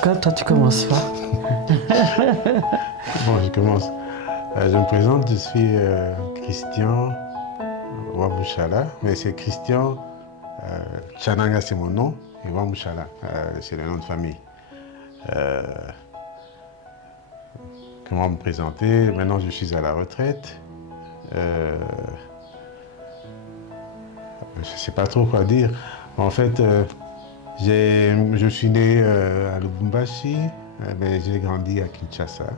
tout cas, toi, tu commences pas. Bon, je commence. Je me présente, je suis Christian Wamouchala, mais c'est Christian Tchananga, c'est mon nom, et Wamouchala, c'est le nom de famille. Comment me présenter? Maintenant, je suis à la retraite. Je ne sais pas trop quoi dire. En fait, je suis né à Lubumbashi, mais j'ai grandi à Kinshasa.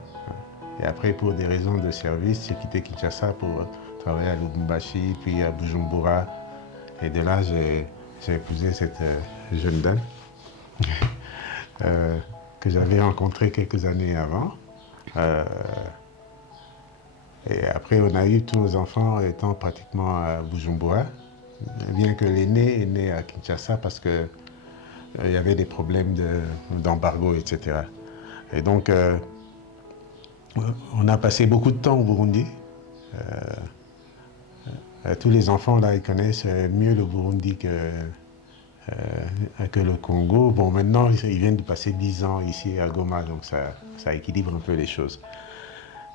Et après, pour des raisons de service, j'ai quitté Kinshasa pour travailler à Lubumbashi, puis à Bujumbura. Et de là, j'ai épousé cette jeune dame que j'avais rencontrée quelques années avant. Et après, on a eu tous nos enfants étant pratiquement à Bujumbura, bien que l'aîné est né à Kinshasa parce que il y avait des problèmes d'embargo, etc. Et donc, on a passé beaucoup de temps au Burundi. Tous les enfants, là, ils connaissent mieux le Burundi que le Congo. Bon, maintenant, ils viennent de passer 10 ans ici à Goma, donc ça équilibre un peu les choses.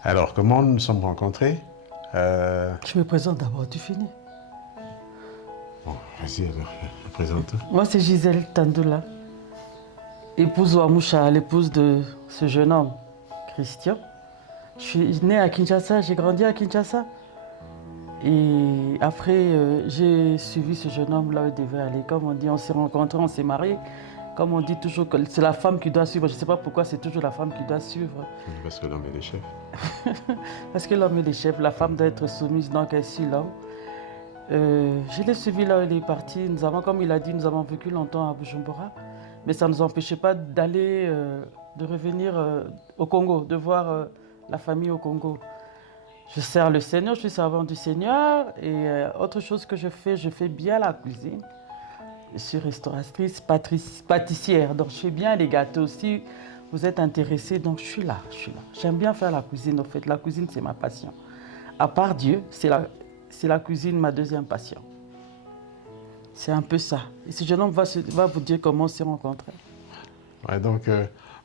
Alors, comment nous nous sommes rencontrés? Je me présente d'abord, tu finis. Bon, vas-y alors, présente-toi. Moi, c'est Gisèle Tandoula, épouse Wamoucha, l'épouse de ce jeune homme, Christian. Je suis née à Kinshasa, j'ai grandi à Kinshasa. Et après, j'ai suivi ce jeune homme là où il devait aller. Comme on dit, on s'est rencontrés, on s'est mariés. Comme on dit toujours que c'est la femme qui doit suivre. Je ne sais pas pourquoi c'est toujours la femme qui doit suivre. Parce que l'homme est le chef. Parce que l'homme est le chef, la femme doit être soumise, donc elle suit l'homme. Je l'ai suivi là où il est parti. Nous avons, comme il a dit, nous avons vécu longtemps à Bujumbura. Mais ça ne nous empêchait pas d'aller, de revenir au Congo, de voir la famille au Congo. Je sers le Seigneur, je suis servante du Seigneur. Et autre chose que je fais bien la cuisine. Je suis restauratrice, pâtissière, donc je fais bien les gâteaux. Si vous êtes intéressé, donc je suis là. J'aime bien faire la cuisine, en fait. La cuisine, c'est ma passion. À part Dieu, c'est la cuisine, ma deuxième passion. C'est un peu ça. Et ce jeune homme va vous dire comment on s'est rencontrés. Ouais, donc,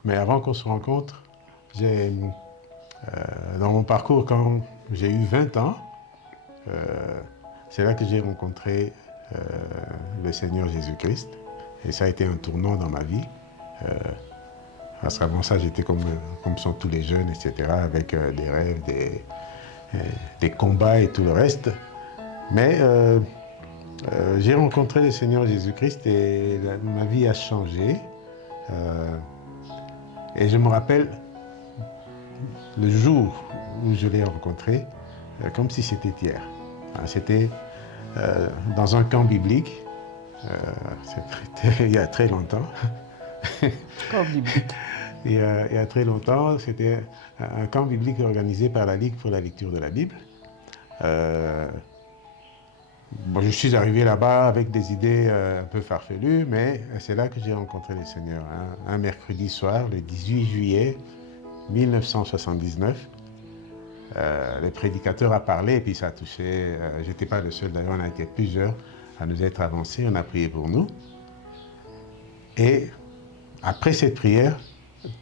mais avant qu'on se rencontre, dans mon parcours, quand j'ai eu 20 ans, c'est là que j'ai rencontré le Seigneur Jésus-Christ. Et ça a été un tournant dans ma vie. Parce qu'avant ça, j'étais comme sont tous les jeunes, etc., avec des rêves, des combats et tout le reste. Mais j'ai rencontré le Seigneur Jésus-Christ et ma vie a changé. Et je me rappelle le jour où je l'ai rencontré, comme si c'était hier. C'était dans un camp biblique, c'était il y a très longtemps. Camp biblique. Il y a très longtemps, c'était un camp biblique organisé par la Ligue pour la lecture de la Bible. Bon, je suis arrivé là-bas avec des idées un peu farfelues, mais c'est là que j'ai rencontré le Seigneur. Un mercredi soir, le 18 juillet 1979, le prédicateur a parlé et puis ça a touché, j'étais pas le seul d'ailleurs, on a été plusieurs à nous être avancés, on a prié pour nous. Et après cette prière,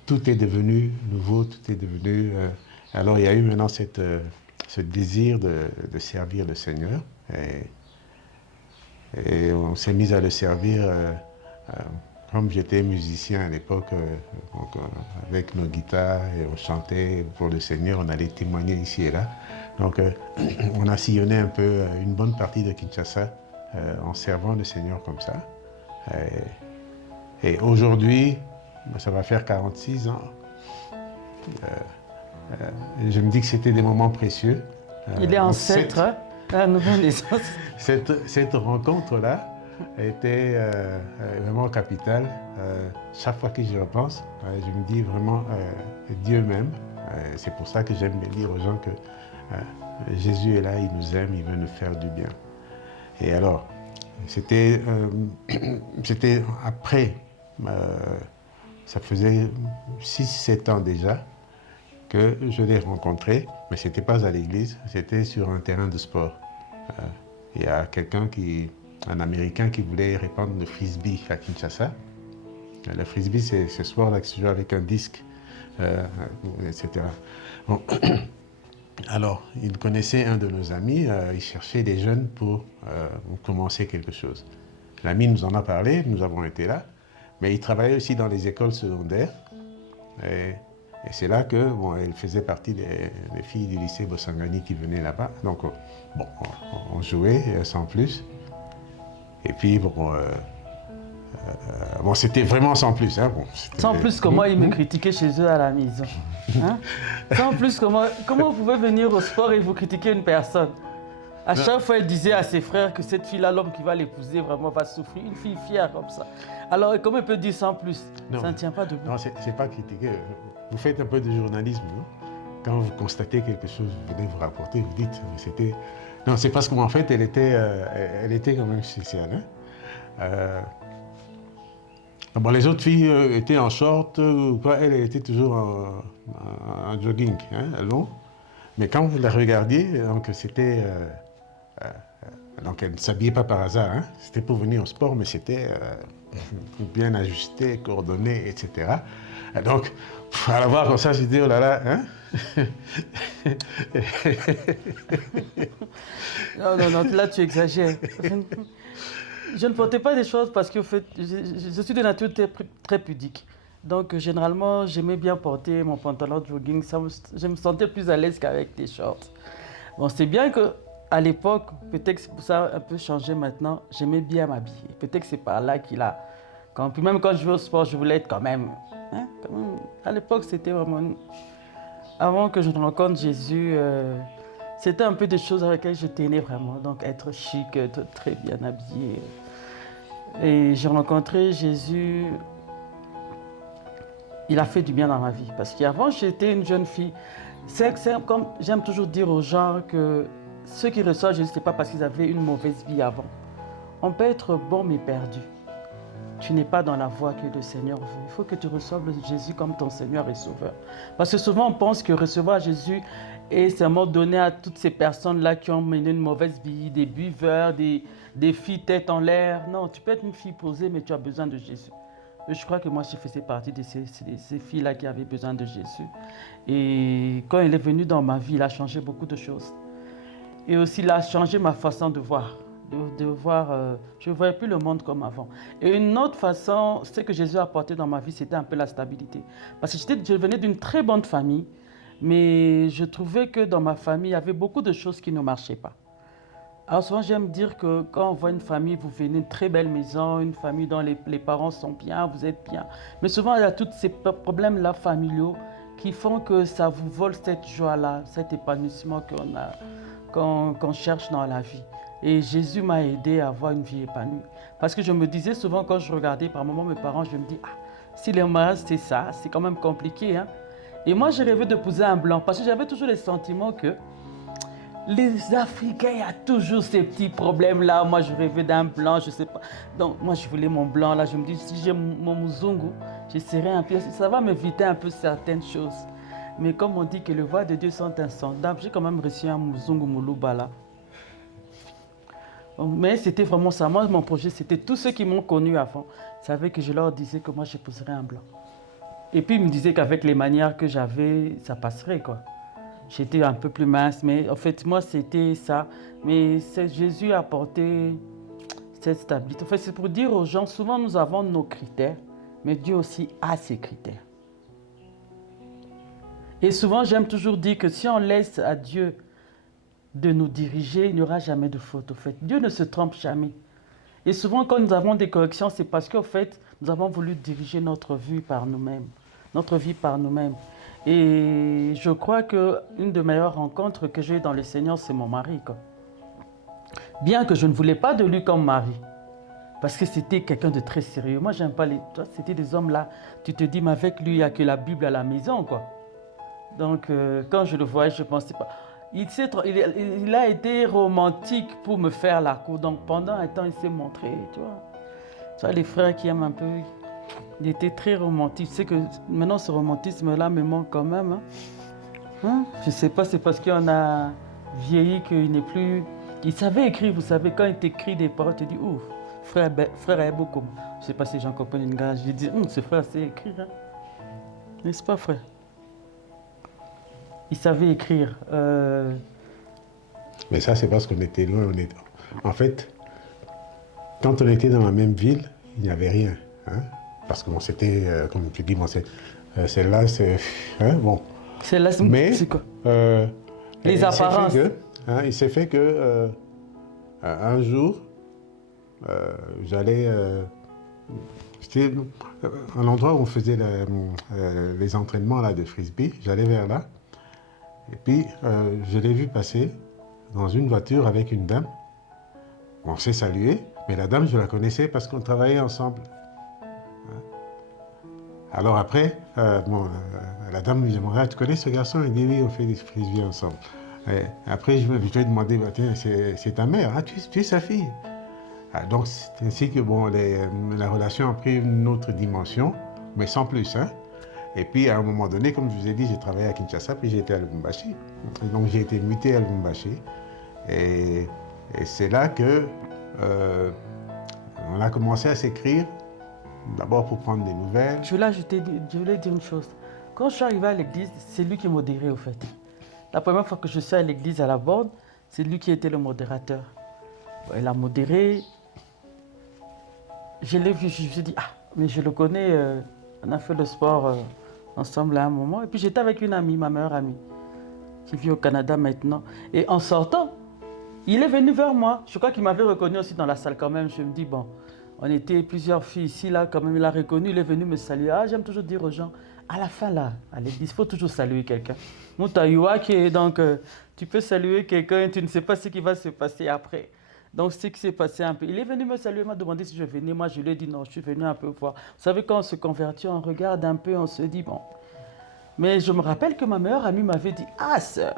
tout est devenu nouveau, tout est devenu... alors il y a eu maintenant ce désir de servir le Seigneur et on s'est mis à le servir comme j'étais musicien à l'époque, avec nos guitares, et on chantait pour le Seigneur, on allait témoigner ici et là. Donc on a sillonné un peu une bonne partie de Kinshasa en servant le Seigneur comme ça. Et aujourd'hui, ça va faire 46 ans. Je me dis que c'était des moments précieux. Il est ancêtre, la nouvelle naissance. Cette rencontre-là était vraiment capitale. Chaque fois que j'y repense, je me dis vraiment Dieu m'aime. C'est pour ça que j'aime dire aux gens que Jésus est là, il nous aime, il veut nous faire du bien. Et alors, c'était après, ça faisait 6-7 ans déjà que je l'ai rencontré, mais ce n'était pas à l'église, c'était sur un terrain de sport. Il y a un Américain qui voulait répandre le frisbee à Kinshasa. Le frisbee, c'est ce sport-là qui se joue avec un disque, etc. Bon. Alors, il connaissait un de nos amis, il cherchait des jeunes pour commencer quelque chose. L'ami nous en a parlé, nous avons été là, mais il travaillait aussi dans les écoles secondaires. Et c'est là que, bon, elle faisait partie des filles du lycée Bossangani qui venaient là-bas. Donc, bon, on jouait sans plus. Et puis, bon, c'était vraiment sans plus. Hein, bon, sans plus, comment ils me critiquaient chez eux à la maison. Hein? Sans plus, comment vous pouvez venir au sport et vous critiquer une personne? À chaque fois, il disait à ses frères que cette fille-là, l'homme qui va l'épouser, vraiment va souffrir. Une fille fière comme ça. Alors, comment il peut dire sans plus? Non, ça ne tient pas debout. Non, c'est pas critiquer. Vous faites un peu de journalisme, non? Quand vous constatez quelque chose, vous venez vous rapporter, vous dites, c'était... Non, c'est parce qu'en fait, elle était quand même spéciale. Hein? Bon, les autres filles étaient en short ou quoi, elle était toujours en jogging, hein, long. Mais quand vous la regardiez, donc c'était... donc elle ne s'habillait pas par hasard, hein. C'était pour venir au sport, mais c'était bien ajusté, coordonné, etc. Et donc, à la voir comme ça, j'ai dit, oh là là, hein. Non, là tu exagères. Je ne portais pas des choses parce que en fait, je suis de nature très pudique. Donc généralement, j'aimais bien porter mon pantalon de jogging. Je me sentais plus à l'aise qu'avec des shorts. Bon, c'est bien qu'à l'époque, peut-être que c'est pour ça un peu changé maintenant, j'aimais bien m'habiller. Peut-être que c'est par là qu'il a... Puis même quand je vais au sport, je voulais être quand même... Hein, quand même à l'époque, c'était vraiment... Avant que je ne rencontre Jésus, c'était un peu des choses avec lesquelles je tenais vraiment. Donc être chic, être très bien habillé. Et j'ai rencontré Jésus... Il a fait du bien dans ma vie. Parce qu'avant, j'étais une jeune fille. C'est comme j'aime toujours dire aux gens que ceux qui reçoivent Jésus, ce n'est pas parce qu'ils avaient une mauvaise vie avant. On peut être bon mais perdu. Tu n'es pas dans la voie que le Seigneur veut. Il faut que tu reçoives Jésus comme ton Seigneur et Sauveur. Parce que souvent, on pense que recevoir Jésus est seulement donné à toutes ces personnes-là qui ont mené une mauvaise vie, des buveurs, des filles tête en l'air. Non, tu peux être une fille posée, mais tu as besoin de Jésus. Je crois que moi, je faisais partie de ces filles-là qui avaient besoin de Jésus. Et quand il est venu dans ma vie, il a changé beaucoup de choses. Et aussi, il a changé ma façon de voir. Je ne voyais plus le monde comme avant. Et une autre façon, ce que Jésus a apporté dans ma vie, c'était un peu la stabilité. Parce que je venais d'une très bonne famille, mais je trouvais que dans ma famille, il y avait beaucoup de choses qui ne marchaient pas. Alors souvent, j'aime dire que quand on voit une famille, vous venez d'une très belle maison, une famille dont les parents sont bien, vous êtes bien. Mais souvent, il y a tous ces problèmes-là familiaux qui font que ça vous vole cette joie-là, cet épanouissement qu'on cherche dans la vie. Et Jésus m'a aidé à avoir une vie épanouie. Parce que je me disais souvent, quand je regardais par moments mes parents, je me dis, si les mariages c'est ça, c'est quand même compliqué. Hein? Et moi, je rêvais d'épouser un blanc parce que j'avais toujours le sentiment que les Africains, il y a toujours ces petits problèmes-là. Moi, je rêvais d'un blanc, je ne sais pas. Donc, moi, je voulais mon blanc. Là, je me dis, si j'ai mon muzungu, j'essaierai un peu. Ça va m'éviter un peu certaines choses. Mais comme on dit que les voies de Dieu sont insondables, j'ai quand même reçu un muzungu muluba là. Mais c'était vraiment ça. Moi, mon projet, c'était tous ceux qui m'ont connu avant savaient que je leur disais que moi, j'épouserais un blanc. Et puis, ils me disaient qu'avec les manières que j'avais, ça passerait, quoi. J'étais un peu plus mince, mais en fait, moi, c'était ça. Mais Jésus a apporté cette stabilité. En fait, c'est pour dire aux gens, souvent, nous avons nos critères, mais Dieu aussi a ses critères. Et souvent, j'aime toujours dire que si on laisse à Dieu de nous diriger, il n'y aura jamais de faute. En fait, Dieu ne se trompe jamais. Et souvent, quand nous avons des corrections, c'est parce qu'en fait, nous avons voulu diriger notre vie par nous-mêmes. Et je crois qu'une des meilleures rencontres que j'ai eues dans le Seigneur, c'est mon mari, quoi. Bien que je ne voulais pas de lui comme mari, parce que c'était quelqu'un de très sérieux. Moi, j'aime pas les... C'était des hommes là, tu te dis, mais avec lui, il n'y a que la Bible à la maison, quoi. Donc, quand je le voyais, je ne pensais pas... Il a été romantique pour me faire la cour. Donc, pendant un temps, il s'est montré, tu vois. Tu vois, les frères qui aiment un peu... Il était très romantique. Tu sais que maintenant, ce romantisme-là me manque quand même. Hein? Je ne sais pas, c'est parce qu'on a vieilli qu'il n'est plus... Il savait écrire, vous savez, quand il t'écrit des paroles, tu te dis, ouf, frère Ebokom. Je ne sais pas si j'en comprends une gage. Je dis, ce frère sait écrire. Hein. N'est-ce pas, frère? Il savait écrire. Mais ça, c'est parce qu'on était loin. En fait, quand on était dans la même ville, il n'y avait rien. Hein? Parce que bon, c'était, comme tu dis, bon, celle-là, c'est... Hein, bon. Celle-là, c'est quoi? Les apparences. Il s'est fait que un jour, j'allais... c'était un endroit où on faisait les entraînements là, de frisbee. J'allais vers là. Et puis, je l'ai vu passer dans une voiture avec une dame. On s'est salué, mais la dame, je la connaissais parce qu'on travaillait ensemble. Alors après, la dame me demandait, tu connais ce garçon? Il dit, oui, on fait des frisbees ensemble. Et après, je lui ai demandé, bah, tiens, c'est ta mère, hein, tu es sa fille. Donc, c'est ainsi que bon, la relation a pris une autre dimension, mais sans plus. Hein. Et puis, à un moment donné, comme je vous ai dit, j'ai travaillé à Kinshasa, puis j'ai été à Lubumbashi. Et donc, j'ai été muté à Lubumbashi. Et c'est là que on a commencé à s'écrire, d'abord pour prendre des nouvelles. Je voulais dire une chose. Quand je suis arrivé à l'église, c'est lui qui modérait, au fait. La première fois que je suis à l'église à la Borne, c'est lui qui était le modérateur. Il a modéré. Je l'ai vu, je me suis dit, mais je le connais, on a fait le sport ensemble à un moment. Et puis j'étais avec une amie, ma meilleure amie, qui vit au Canada maintenant. Et en sortant, il est venu vers moi. Je crois qu'il m'avait reconnu aussi dans la salle quand même. Je me dis, bon, on était plusieurs filles ici, là, quand même, il a reconnu, il est venu me saluer. J'aime toujours dire aux gens, à la fin, là, à l'église, il faut toujours saluer quelqu'un. Donc, tu peux saluer quelqu'un, tu ne sais pas ce qui va se passer après. Donc, ce qui s'est passé un peu. Il est venu me saluer, il m'a demandé si je venais. Moi, je lui ai dit non, je suis venu un peu voir. Vous savez, quand on se convertit, on regarde un peu, on se dit bon. Mais je me rappelle que ma meilleure amie m'avait dit, sœur,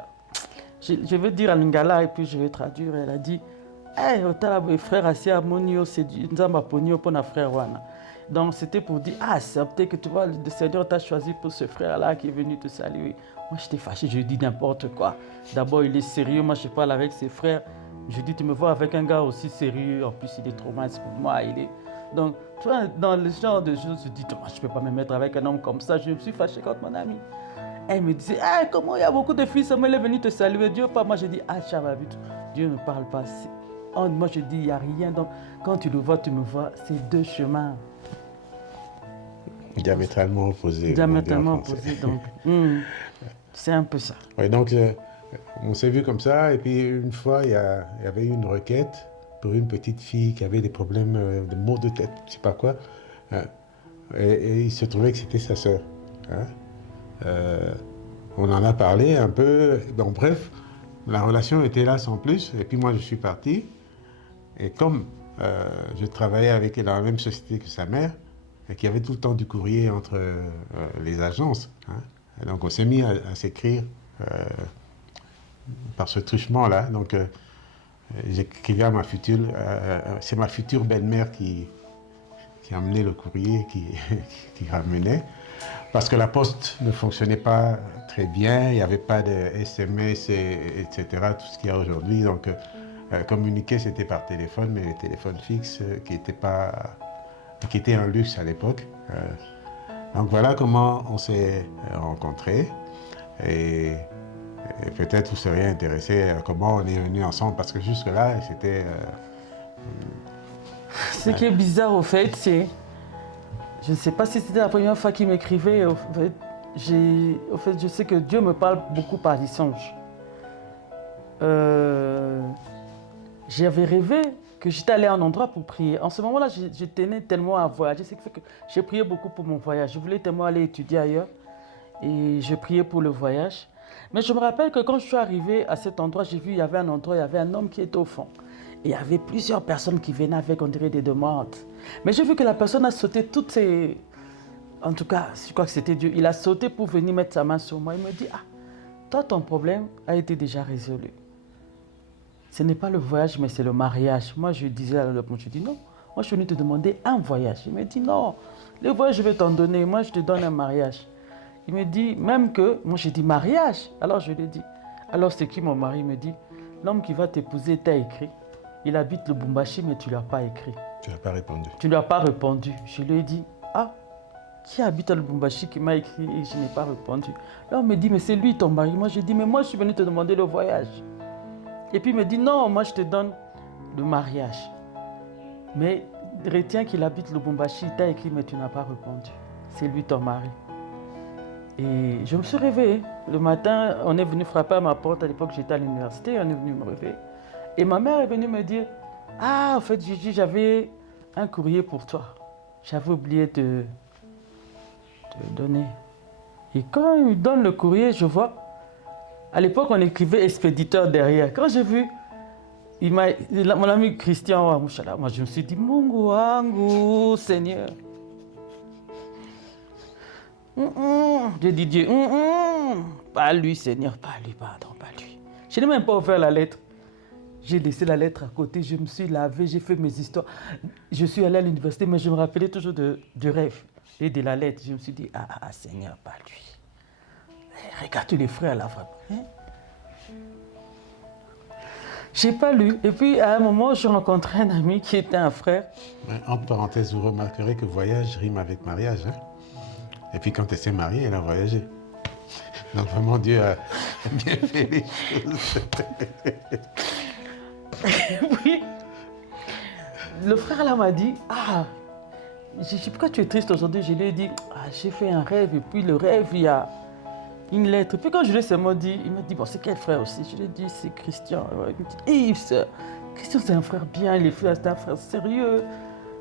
je veux dire à Lingala et puis je vais traduire. Elle a dit, frère Assia Monio, c'est du Nzamba Ponio pour notre frère Wana. Donc, c'était pour dire, sœur, peut-être que tu vois, le Seigneur t'a choisi pour ce frère-là qui est venu te saluer. Moi, j'étais fâché, je lui ai dit n'importe quoi. D'abord, il est sérieux, moi, je parle avec ses frères. Je dis, tu me vois avec un gars aussi sérieux, en plus il est trop mince pour moi. Donc, tu vois, dans le genre de choses, je dis, je ne peux pas me mettre avec un homme comme ça. Je me suis fâché contre mon ami. Elle me disait, comment il y a beaucoup de filles, Samuel est venu te saluer. Dieu pas. Moi, je dis, Chavavit, Dieu ne parle pas. Moi, je dis, il n'y a rien. Donc, quand tu le vois, tu me vois, c'est deux chemins. Diamétralement opposés. Diamétralement opposés, donc, c'est un peu ça. Oui, donc, on s'est vu comme ça, et puis une fois, il y avait eu une requête pour une petite fille qui avait des problèmes de maux de tête, je ne sais pas quoi, et il se trouvait que c'était sa sœur. Hein. On en a parlé un peu, donc bref, la relation était là sans plus, et puis moi je suis parti, et comme je travaillais dans la même société que sa mère, et qu'il y avait tout le temps du courrier entre les agences, hein, donc on s'est mis à s'écrire par ce truchement-là. Donc, j'écrivais à ma future... c'est ma future belle-mère qui amenait le courrier, qui ramenait. Parce que la poste ne fonctionnait pas très bien, il n'y avait pas de SMS, etc., tout ce qu'il y a aujourd'hui. Donc, communiquer, c'était par téléphone, mais les téléphones fixes qui étaient un luxe à l'époque. Donc, voilà comment on s'est rencontrés. Et peut-être vous seriez intéressé à comment on est venus ensemble, parce que jusque-là, c'était... Ce qui est bizarre, au fait, c'est... Je ne sais pas si c'était la première fois qu'il m'écrivait. Au fait, je sais que Dieu me parle beaucoup par des songes. J'avais rêvé que j'étais allé à un endroit pour prier. En ce moment-là, je tenais tellement à voyager. C'est que j'ai prié beaucoup pour mon voyage. Je voulais tellement aller étudier ailleurs. Et je priais pour le voyage. Mais je me rappelle que quand je suis arrivé à cet endroit, j'ai vu il y avait un endroit, il y avait un homme qui était au fond. Et il y avait plusieurs personnes qui venaient avec, on dirait, des demandes. Mais j'ai vu que la personne a sauté toutes ses... En tout cas, je crois que c'était Dieu. Il a sauté pour venir mettre sa main sur moi. Il me dit, toi, ton problème a été déjà résolu. Ce n'est pas le voyage, mais c'est le mariage. Moi, je disais à l'autre, je dis non. Moi, je suis venu te demander un voyage. Il me dit, non, le voyage, je vais t'en donner. Moi, je te donne un mariage. Il me dit, même que, moi j'ai dit mariage. Alors je lui ai dit, alors c'est qui mon mari? Il me dit, l'homme qui va t'épouser t'a écrit il habite le Lubumbashi, mais tu ne lui as pas écrit. Tu n'as pas répondu. Tu ne lui as pas répondu. Je lui ai dit, ah, qui habite à Lubumbashi qui m'a écrit et je n'ai pas répondu. Là, on me dit, mais c'est lui ton mari. Moi, je dis, mais moi, je suis venu te demander le voyage. Et puis, il me dit, non, moi, je te donne le mariage. Mais retiens qu'il habite le Lubumbashi, il t'a écrit, mais tu n'as pas répondu. C'est lui ton mari. Et je me suis réveillée. Le matin, on est venu frapper à ma porte. À l'époque, j'étais à l'université, on est venu me réveiller. Et ma mère est venue me dire, ah, en fait, Gigi, j'avais un courrier pour toi. J'avais oublié de donner. Et quand il me donne le courrier, je vois, à l'époque, on écrivait expéditeur derrière. Quand j'ai vu, mon ami Christian, moi, je me suis dit, Mungu wangu, Seigneur. J'ai dit Dieu, pas lui, Seigneur, pas lui, pardon, pas lui. Je n'ai même pas ouvert la lettre. J'ai laissé la lettre à côté, je me suis lavé, j'ai fait mes histoires. Je suis allé à l'université, mais je me rappelais toujours du rêve et de la lettre. Je me suis dit, ah Seigneur, pas lui. Regarde tous les frères là, vraiment. Je n'ai pas lu. Et puis, à un moment, j'ai rencontré un ami qui était un frère. Entre parenthèses, vous remarquerez que voyage rime avec mariage. Hein? Et puis, quand elle s'est mariée, elle a voyagé. Donc, vraiment, Dieu a bien fait les choses. Oui. Le frère là m'a dit, j'ai dit, pourquoi tu es triste aujourd'hui? Je lui ai dit, j'ai fait un rêve. Et puis, le rêve, il y a une lettre. Puis quand je lui ai seulement dit, il m'a dit, bon, c'est quel frère aussi? Je lui ai dit, c'est Christian. Il me dit, Yves, Christian, c'est un frère bien, c'est un frère sérieux.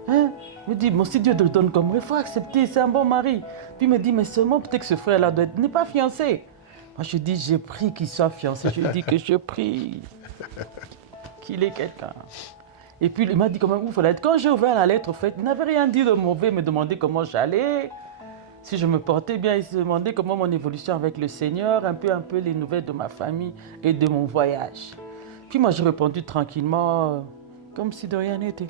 Hein? Il me dit, bon, si Dieu te le donne comme il faut accepter, c'est un bon mari. Puis il me dit, mais seulement peut-être que ce frère-là n'est pas fiancé. Moi, je dis, j'ai pris qu'il soit fiancé. Je lui dis que je prie qu'il ait quelqu'un. Et puis il m'a dit comment il fallait être. Quand j'ai ouvert la lettre, au fait, il n'avait rien dit de mauvais, il me demandait comment j'allais. Si je me portais bien, il se demandait comment mon évolution avec le Seigneur, un peu les nouvelles de ma famille et de mon voyage. Puis moi, j'ai répondu tranquillement, comme si de rien n'était.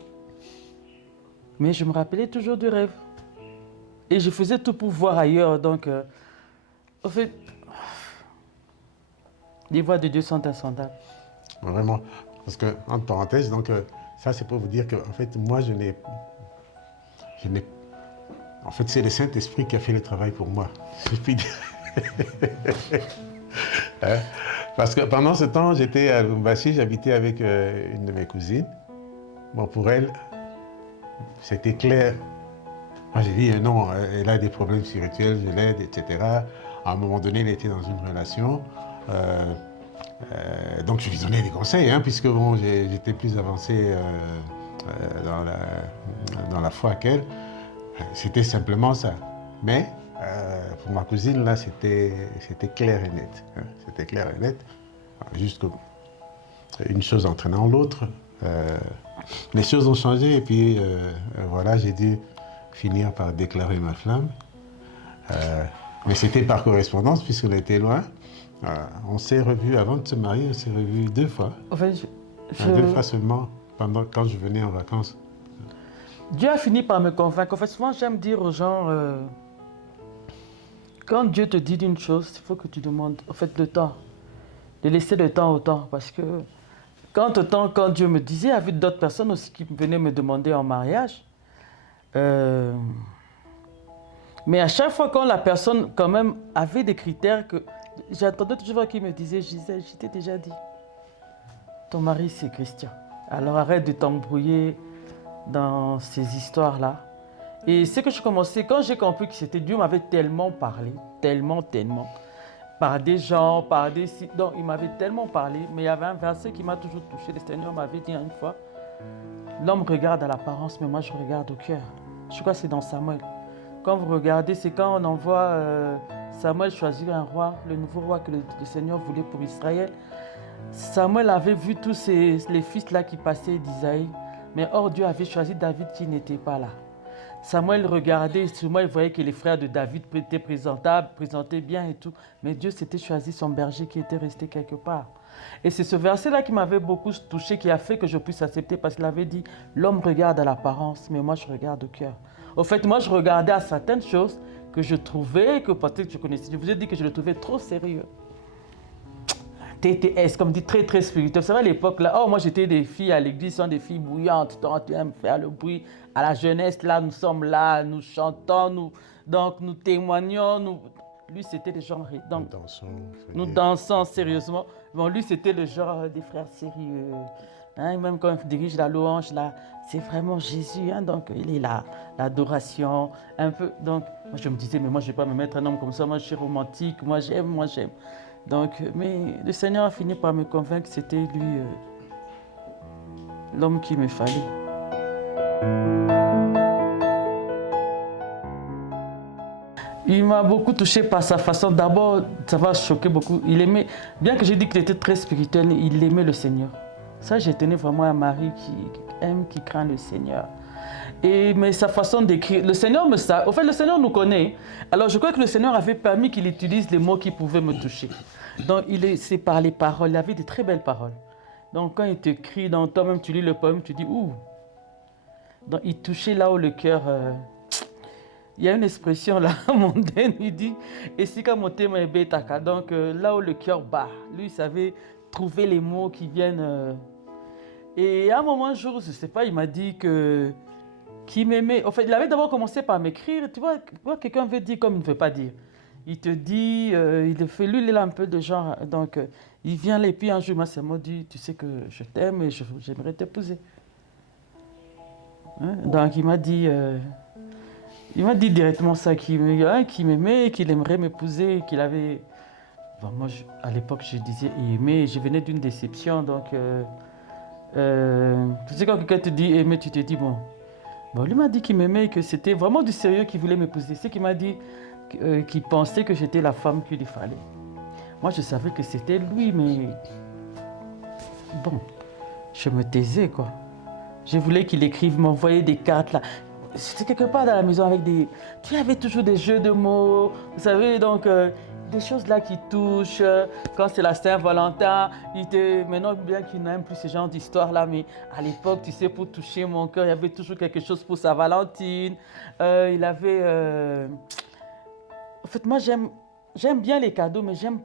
Mais je me rappelais toujours du rêve. Et je faisais tout pour voir ailleurs. Donc, au fait, les voies de Dieu sont insondables. Vraiment. Parce que, entre parenthèses, donc, ça, c'est pour vous dire que, en fait, moi, je n'ai... En fait, c'est le Saint-Esprit qui a fait le travail pour moi, si je puis dire. Hein? Parce que pendant ce temps, j'étais à Lubumbashi, j'habitais avec une de mes cousines. Bon, pour elle, c'était clair. Moi, j'ai dit, non, elle a des problèmes spirituels, je l'aide, etc. À un moment donné, elle était dans une relation. Donc, je lui donnais des conseils, hein, puisque bon, j'étais plus avancé dans la foi qu'elle. C'était simplement ça. Mais pour ma cousine, là, c'était clair et net. Hein. C'était clair et net. Juste que une chose entraînant l'autre. Les choses ont changé et puis voilà, j'ai dû finir par déclarer ma flamme. Mais c'était par correspondance puisqu'on était loin. On s'est revus avant de se marier, on s'est revus 2 fois. En fait, 2 fois seulement quand je venais en vacances. Dieu a fini par me convaincre. En fait, souvent, j'aime dire aux gens, quand Dieu te dit d'une chose, il faut que tu demandes, en fait, le temps. De laisser le temps au temps. Parce que quand Dieu me disait, il y avait d'autres personnes aussi qui venaient me demander en mariage. Mais à chaque fois, quand la personne, quand même, avait des critères que... J'entendais toujours qu'il me disait, Gisèle, je t'ai déjà dit, ton mari, c'est Christian. Alors arrête de t'embrouiller dans ces histoires-là. Et ce que je commençais, quand j'ai compris que c'était Dieu m'avait tellement parlé, tellement, par des gens, par des sites, donc il m'avait tellement parlé, mais il y avait un verset qui m'a toujours touché. Le Seigneur m'avait dit une fois, l'homme regarde à l'apparence, mais moi je regarde au cœur. Je crois que c'est dans Samuel. Quand vous regardez, c'est quand on envoie Samuel choisir un roi, le nouveau roi que le Seigneur voulait pour Israël. Samuel avait vu tous les fils-là qui passaient d'Isaïe. Mais or, Dieu avait choisi David qui n'était pas là. Samuel regardait, souvent il voyait que les frères de David étaient présentables, présentaient bien et tout. Mais Dieu s'était choisi son berger qui était resté quelque part. Et c'est ce verset-là qui m'avait beaucoup touché, qui a fait que je puisse accepter, parce qu'il avait dit, l'homme regarde à l'apparence, mais moi je regarde au cœur. Au fait, moi je regardais à certaines choses que je trouvais, que peut-être je connaissais. Je vous ai dit que je le trouvais trop sérieux. TTS, comme dit, très très spirituel. C'est vrai, à l'époque, là, oh, moi j'étais des filles à l'église, sont des filles bouillantes, donc tu aimes faire le bruit. À la jeunesse, là, nous sommes là, nous chantons, donc nous témoignons. Lui, c'était le genre. Donc, nous dansons sérieusement. Bon, lui, c'était le genre des frères sérieux. Hein, même quand il dirige la louange, là, c'est vraiment Jésus. Hein, donc, il est là, l'adoration, un peu. Donc, moi, je me disais, mais moi, je ne vais pas me mettre un homme comme ça. Moi, je suis romantique. Moi, j'aime, moi, j'aime. Donc, mais le Seigneur a fini par me convaincre que c'était lui, l'homme qu'il me fallait. Il m'a beaucoup touché par sa façon. D'abord, ça va choquer beaucoup. Il aimait, bien que j'ai dit qu'il était très spirituel, il aimait le Seigneur. Ça, j'ai tenu vraiment un mari qui aime, qui craint le Seigneur. Mais sa façon d'écrire, le Seigneur me savait. Au fait, le Seigneur nous connaît. Alors, je crois que le Seigneur avait permis qu'il utilise les mots qui pouvaient me toucher. Donc, c'est par les paroles. Il avait de très belles paroles. Donc, quand il t'écrit, toi-même, tu lis le poème, tu dis, ouh. Donc, il touchait là où le cœur. Il y a une expression là, mondaine, il dit, et si comme est bétaka, donc là où le cœur bat, lui il savait trouver les mots qui viennent. Et à un moment, un jour, je ne sais pas, il m'a dit qu'il m'aimait. En fait, il avait d'abord commencé par m'écrire, tu vois, quelqu'un veut dire comme il ne veut pas dire. Il te dit, il fait, lui, il a un peu de genre, donc il vient là, et puis un jour, il m'a dit, tu sais que je t'aime et j'aimerais t'épouser. Hein? Donc il m'a dit. Il m'a dit directement ça, qu'il m'aimait, qu'il aimerait m'épouser, qu'il avait... Bon, moi, à l'époque, je disais aimer, je venais d'une déception, donc... tu sais, quand quelqu'un te dit aimer, tu te dis, bon... Bon, lui m'a dit qu'il m'aimait, que c'était vraiment du sérieux qu'il voulait m'épouser. C'est qu'il m'a dit qu'il pensait que j'étais la femme qu'il lui fallait. Moi, je savais que c'était lui, mais... Bon, je me taisais, quoi. Je voulais qu'il écrive, m'envoyer des cartes, là. C'était quelque part dans la maison avec des... Tu avais toujours des jeux de mots, vous savez, donc des choses là qui touchent. Quand c'est la Saint-Valentin, maintenant bien qu'il n'aime plus ce genre d'histoire là, mais à l'époque, tu sais, pour toucher mon cœur, il y avait toujours quelque chose pour sa Valentine. Il avait... En fait, moi, j'aime bien les cadeaux, mais j'aime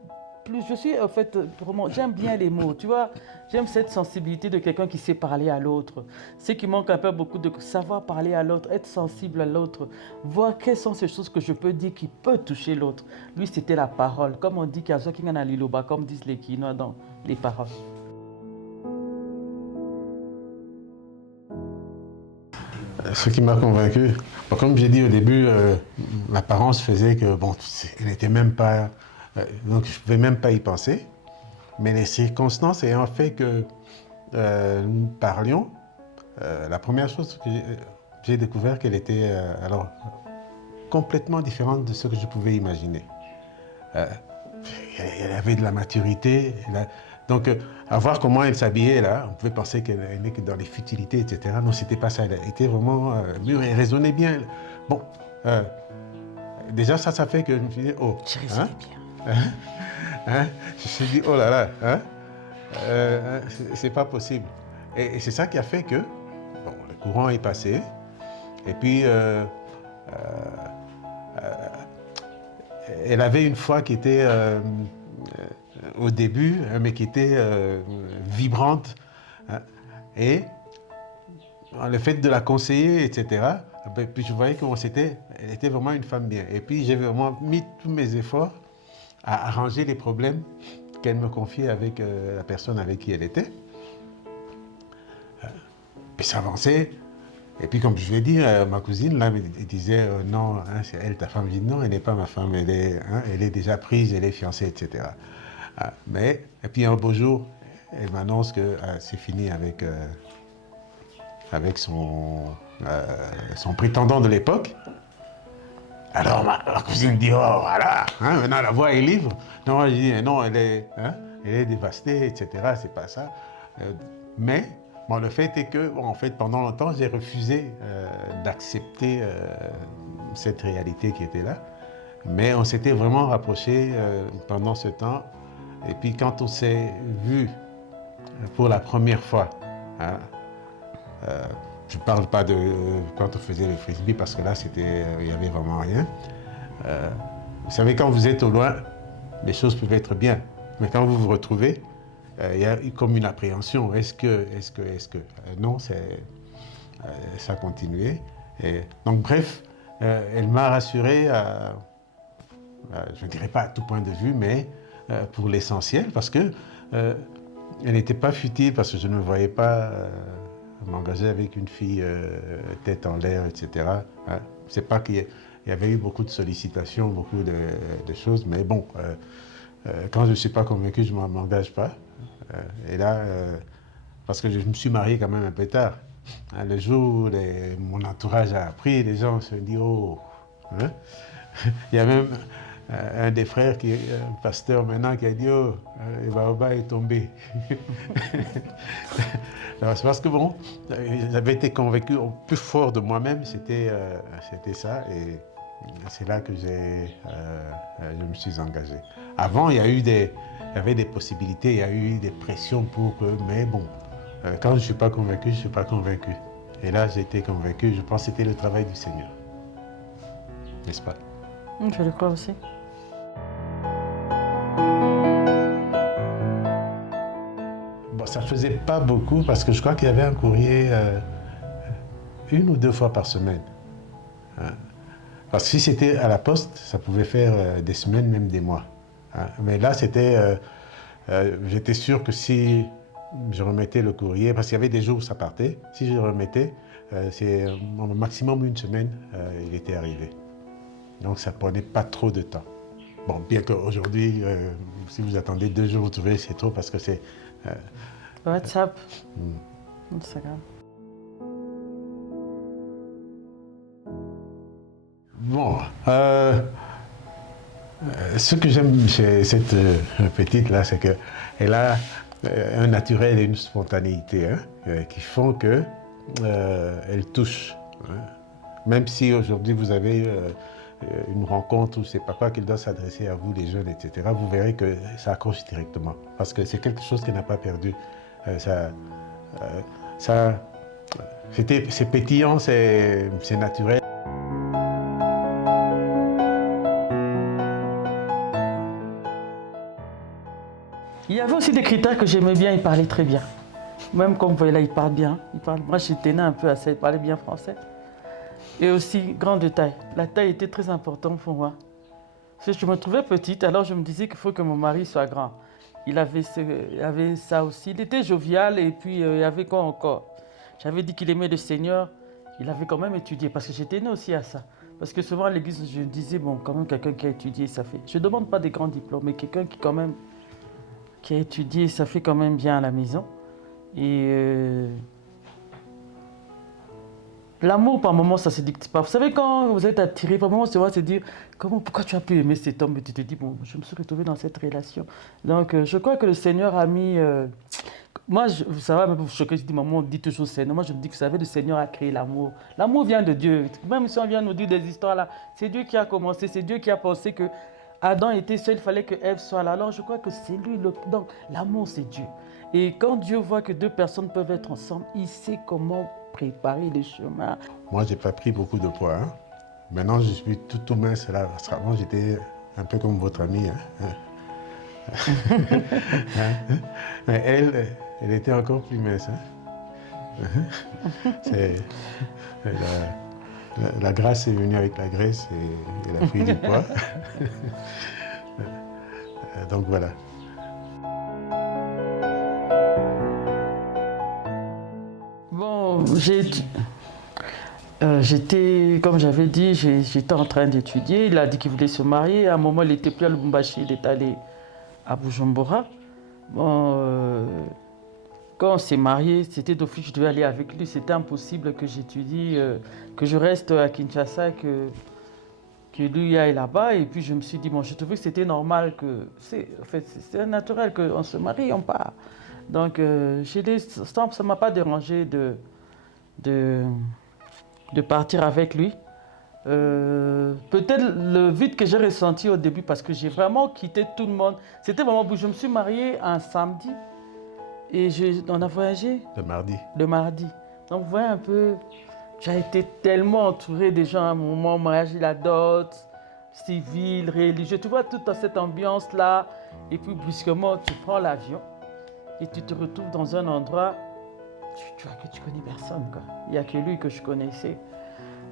plus... Je suis, en fait, vraiment, j'aime bien les mots, tu vois. J'aime cette sensibilité de quelqu'un qui sait parler à l'autre. Ce qui manque un peu beaucoup de savoir parler à l'autre, être sensible à l'autre, voir quelles sont ces choses que je peux dire qui peuvent toucher l'autre. Lui, c'était la parole. Comme on dit qu'il y a ceux qui ont liloba, comme disent les Kinois dans les paroles. Ce qui m'a convaincu, comme j'ai dit au début, l'apparence faisait que, bon, il n'était même pas... donc je ne pouvais même pas y penser. Mais les circonstances ayant fait que nous parlions, la première chose que j'ai découvert qu'elle était alors complètement différente de ce que je pouvais imaginer. Elle avait de la maturité. Donc, à voir comment elle s'habillait là, on pouvait penser qu'elle n'est que dans les futilités, etc. Non, c'était pas ça. Elle était vraiment mûre et raisonnait bien. Bon, déjà ça fait que je me suis dit, oh. Je raisonnais bien. Hein? Je me suis dit, oh là là, hein? C'est pas possible. Et c'est ça qui a fait que bon, le courant est passé. Et puis, elle avait une foi qui était, au début, mais qui était vibrante. Hein? Et le fait de la conseiller, etc., puis je voyais comment elle était vraiment une femme bien. Et puis, j'ai vraiment mis tous mes efforts à arranger les problèmes qu'elle me confiait avec la personne avec qui elle était. Puis ça avançait. Et puis comme je l'ai dit, ma cousine, là, elle disait non, hein, c'est elle ta femme. Je dis non, elle n'est pas ma femme, elle est déjà prise, elle est fiancée, etc. Et puis un beau jour, elle m'annonce que c'est fini avec son prétendant de l'époque. Alors ma cousine dit, oh voilà, hein, maintenant la voix est libre. Non, je dis, non, elle est dévastée, etc. C'est pas ça. Mais bon, le fait est que, bon, en fait, pendant longtemps, j'ai refusé d'accepter cette réalité qui était là. Mais on s'était vraiment rapprochés pendant ce temps. Et puis quand on s'est vu pour la première fois, hein, je ne parle pas de quand on faisait le frisbee parce que là, il n'y avait vraiment rien. Vous savez, quand vous êtes au loin, les choses peuvent être bien. Mais quand vous vous retrouvez, il y a eu comme une appréhension. Est-ce que non, ça a continué. Et, donc bref, elle m'a rassuré, je ne dirais pas à tout point de vue, mais pour l'essentiel, parce que elle n'était pas futile, parce que je ne me voyais pas m'engager avec une fille tête en l'air, etc. Hein. C'est pas qu'il y avait eu beaucoup de sollicitations, beaucoup de choses, mais bon, quand je ne suis pas convaincu, je ne m'engage pas. Et là, parce que je me suis marié quand même un peu tard. Hein, le jour où mon entourage a appris, les gens se disent « Oh hein? » Il y a même un des frères, qui est un pasteur maintenant, qui a dit « Oh, le baobab est tombé. » C'est parce que bon, j'avais été convaincu au plus fort de moi-même, c'était ça. Et c'est là que je me suis engagé. Avant, il y avait des possibilités, il y a eu des pressions pour que, mais bon, quand je ne suis pas convaincu, je ne suis pas convaincu. Et là, j'ai été convaincu, je pense que c'était le travail du Seigneur. N'est-ce pas? Je le crois aussi. Bon, ça ne faisait pas beaucoup parce que je crois qu'il y avait un courrier 1 ou 2 fois par semaine. Hein? Parce que si c'était à la poste, ça pouvait faire des semaines, même des mois. Hein? Mais là, j'étais sûr que si je remettais le courrier, parce qu'il y avait des jours où ça partait, si je le remettais, c'est au maximum 1 semaine, il était arrivé. Donc ça ne prenait pas trop de temps. Bon, bien qu'aujourd'hui, si vous attendez 2 jours, vous trouvez c'est trop parce que c'est... WhatsApp, Instagram. Bon, ce que j'aime chez cette petite-là, c'est qu'elle a un naturel et une spontanéité hein, qui font qu'elle touche. Hein. Même si aujourd'hui vous avez une rencontre ou c'est pas quoi qu'il doit s'adresser à vous, les jeunes, etc., vous verrez que ça accroche directement. Parce que c'est quelque chose qu'elle n'a pas perdu. C'est pétillant, c'est naturel. Il y avait aussi des critères que j'aimais bien, il parlait très bien. Même comme vous voyez là, il parle bien. Moi, je tenais un peu à ça, il parlait bien français. Et aussi, grand détail, la taille était très importante pour moi. Parce que je me trouvais petite, alors je me disais qu'il faut que mon mari soit grand. Il avait ça aussi. Il était jovial et puis il y avait quoi encore? J'avais dit qu'il aimait le Seigneur. Il avait quand même étudié, parce que j'étais née aussi à ça. Parce que souvent à l'église, je disais, bon, quand même quelqu'un qui a étudié, ça fait... Je ne demande pas des grands diplômes, mais quelqu'un qui quand même... qui a étudié, ça fait quand même bien à la maison. Et l'amour, par moments, ça ne se dicte pas. Vous savez, quand vous êtes attiré, par moments, c'est vrai, c'est dire, pourquoi tu as pu aimer cet homme? Et tu te dis, bon, je me suis retrouvée dans cette relation. Donc, je crois que le Seigneur a mis... moi, vous savez, même pour choquer, je dis, maman, on dit toujours Seigneur. Moi, je me dis, vous savez, le Seigneur a créé l'amour. L'amour vient de Dieu. Même si on vient nous dire des histoires là, c'est Dieu qui a commencé, c'est Dieu qui a pensé que Adam était seul, il fallait que Ève soit là. Alors, je crois que c'est lui. Donc, l'amour, c'est Dieu. Et quand Dieu voit que 2 personnes peuvent être ensemble, il sait comment préparer le chemin. Moi, je n'ai pas pris beaucoup de poids. Hein. Maintenant, je suis tout mince là. Avant, j'étais un peu comme votre amie. Hein. Mais elle était encore plus mince. Hein. La grâce est venue avec la graisse et elle a pris du poids. Donc voilà. Bon, j'étais, comme j'avais dit, j'étais en train d'étudier. Il a dit qu'il voulait se marier. À un moment, il n'était plus à Lubumbashi, il est allé à Bujumbura. Bon, quand on s'est marié, c'était d'office, je devais aller avec lui. C'était impossible que j'étudie, que je reste à Kinshasa, que lui aille là-bas. Et puis je me suis dit, bon, je trouvais que c'était normal, c'est naturel qu'on se marie, on part. Donc, ça ne m'a pas dérangé de partir avec lui. Peut-être le vide que j'ai ressenti au début, parce que j'ai vraiment quitté tout le monde. C'était vraiment, je me suis mariée un samedi et on a voyagé le mardi. Donc vous voyez un peu, j'ai été tellement entourée des gens à mon mariage, la dot, civil, religieux. Tu vois toute cette ambiance-là. Et puis brusquement, tu prends l'avion. et tu te retrouves dans un endroit, tu vois que tu connais personne, quoi. Il n'y a que lui que je connaissais.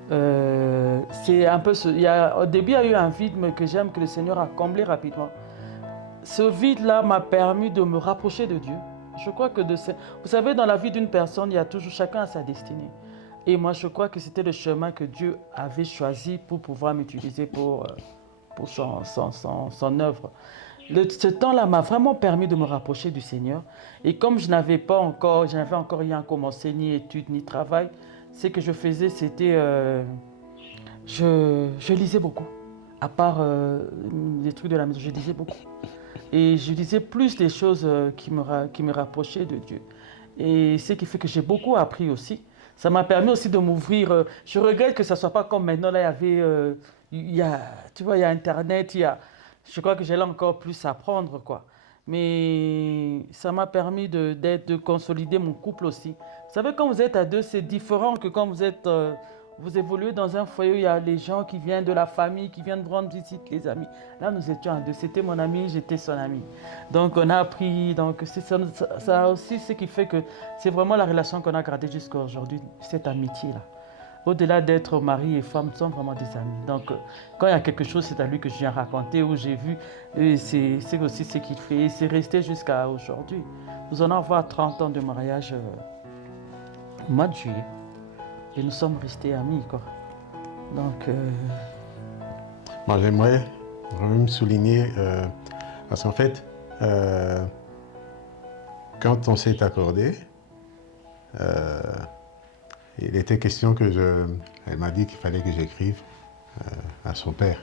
C'est un peu au début, il y a eu un vide que j'aime que le Seigneur a comblé rapidement. Ce vide-là m'a permis de me rapprocher de Dieu. Je crois que vous savez, dans la vie d'une personne, il y a toujours chacun a sa destinée. Et moi, je crois que c'était le chemin que Dieu avait choisi pour pouvoir m'utiliser pour son œuvre. Ce temps-là m'a vraiment permis de me rapprocher du Seigneur. Et comme je n'avais encore rien commencé, ni études, ni travail, ce que je faisais, c'était... je lisais beaucoup. À part les trucs de la maison, je lisais beaucoup. Et je lisais plus des choses qui me rapprochaient de Dieu. Et ce qui fait que j'ai beaucoup appris aussi. Ça m'a permis aussi de m'ouvrir. Je regrette que ça ne soit pas comme maintenant. Là, tu vois, il y a Internet, je crois que j'ai là encore plus à apprendre, quoi. Mais ça m'a permis de consolider mon couple aussi. Vous savez, quand vous êtes à deux, c'est différent que quand vous évoluez dans un foyer où il y a les gens qui viennent de la famille, qui viennent rendre visite, les amis. Là, nous étions à deux. C'était mon ami, j'étais son ami. Donc, on a appris. Donc, ça aussi, ce qui fait que c'est vraiment la relation qu'on a gardée jusqu'à aujourd'hui, cette amitié-là. Au-delà d'être mari et femme, nous sommes vraiment des amis. Donc, quand il y a quelque chose, c'est à lui que je viens raconter ou j'ai vu. Et c'est aussi ce qu'il fait. Et c'est resté jusqu'à aujourd'hui. Nous allons avoir 30 ans de mariage au mois de juillet. Et nous sommes restés amis, quoi. Donc... Moi, j'aimerais vraiment souligner, parce qu'en fait, quand on s'est accordé, il était question elle m'a dit qu'il fallait que j'écrive à son père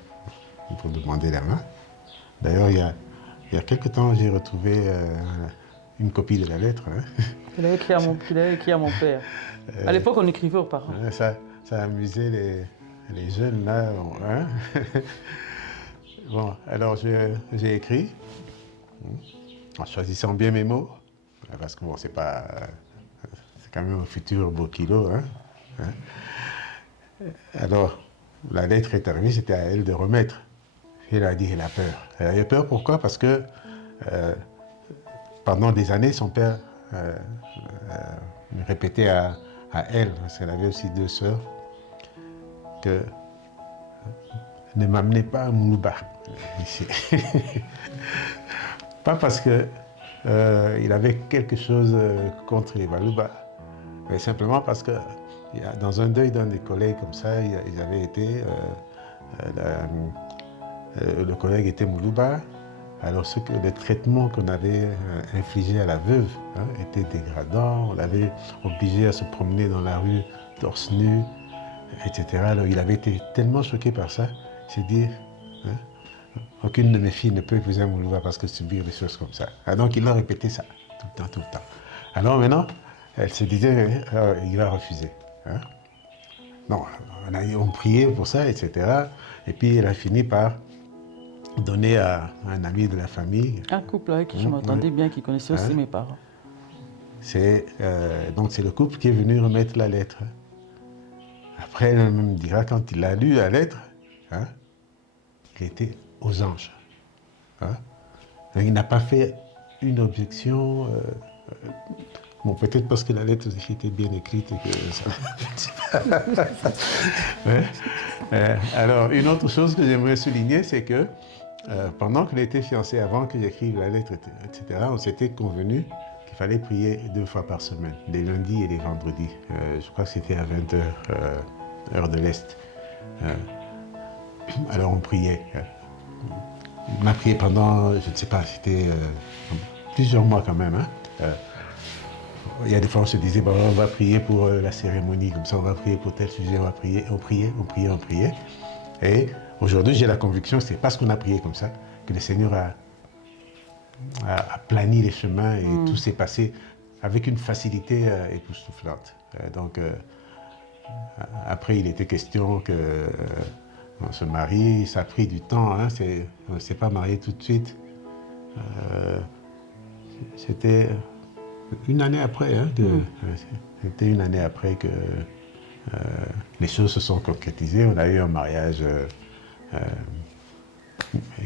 pour demander la main. D'ailleurs, il y a quelque temps, j'ai retrouvé une copie de la lettre. Hein. Il a écrit à mon père. À l'époque, on écrivait aux parents. Ça a amusé les jeunes là. Hein. Bon, alors j'ai écrit, en choisissant bien mes mots, parce que bon, c'est quand même un futur beau kilo. Hein. Alors, la lettre est arrivée, c'était à elle de remettre. Elle a dit qu'elle a peur. Elle a peur pourquoi? Parce que pendant des années, son père me répétait à elle, parce qu'elle avait aussi 2 sœurs, que ne m'amenez pas à Moulouba ici. Pas parce que il avait quelque chose contre les Balouba, mais simplement parce que dans un deuil d'un des collègues comme ça, ils avaient été, le collègue était Moulouba. Alors le traitement qu'on avait infligé à la veuve était dégradant, on l'avait obligé à se promener dans la rue torse nu, etc. Alors il avait été tellement choqué par ça, il s'est dit, aucune de mes filles ne peut épouser un Moulouba parce que subir des choses comme ça. Alors, donc il a répété ça tout le temps. Alors maintenant, elle se disait, il va refuser. Hein? Non, on priait pour ça, etc. Et puis elle a fini par donné à un ami de la famille. Un couple avec qui je m'entendais bien, qui connaissait aussi mes parents. Donc c'est le couple qui est venu remettre la lettre. Après, elle me dira, quand il a lu la lettre, il était aux anges. Donc, il n'a pas fait une objection. Bon, peut-être parce que la lettre était bien écrite et que ça... Alors, une autre chose que j'aimerais souligner, c'est que pendant qu'on était fiancés, avant que j'écrive la lettre, etc., on s'était convenu qu'il fallait prier 2 fois par semaine, les lundis et les vendredis. Je crois que c'était à 20h, heure de l'Est. Alors on priait. On a prié pendant, je ne sais pas, c'était plusieurs mois quand même. Il y a des fois on se disait, on va prier pour la cérémonie, comme ça on va prier pour tel sujet, on va prier, on priait. Et aujourd'hui, j'ai la conviction que c'est parce qu'on a prié comme ça que le Seigneur a plani les chemins et tout s'est passé avec une facilité époustouflante. Donc, après, il était question que on se marie, ça a pris du temps, on ne s'est pas marié tout de suite. C'était une année après, c'était une année après que les choses se sont concrétisées. On a eu un mariage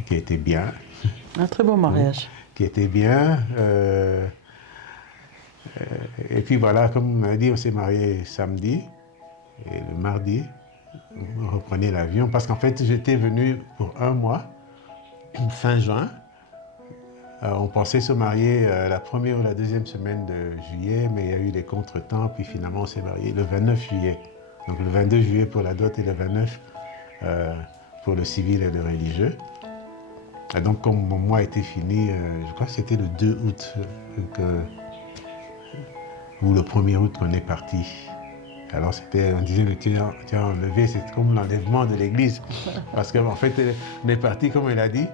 qui était bien. Un très beau mariage. Qui était bien. Et puis voilà, comme on a dit, on s'est marié samedi. Et le mardi, on reprenait l'avion. Parce qu'en fait, j'étais venu pour 1 mois, fin juin. On pensait se marier la première ou la deuxième semaine de juillet, mais il y a eu des contretemps, puis finalement on s'est marié le 29 juillet. Donc le 22 juillet pour la dot et le 29 pour le civil et le religieux. Et donc comme mon mois était fini, je crois que c'était le 2 août ou le 1er août qu'on est parti. Alors c'était, on disait, tiens, enlever, c'est comme l'enlèvement de l'église. Parce qu'en fait, on est parti, comme elle a dit,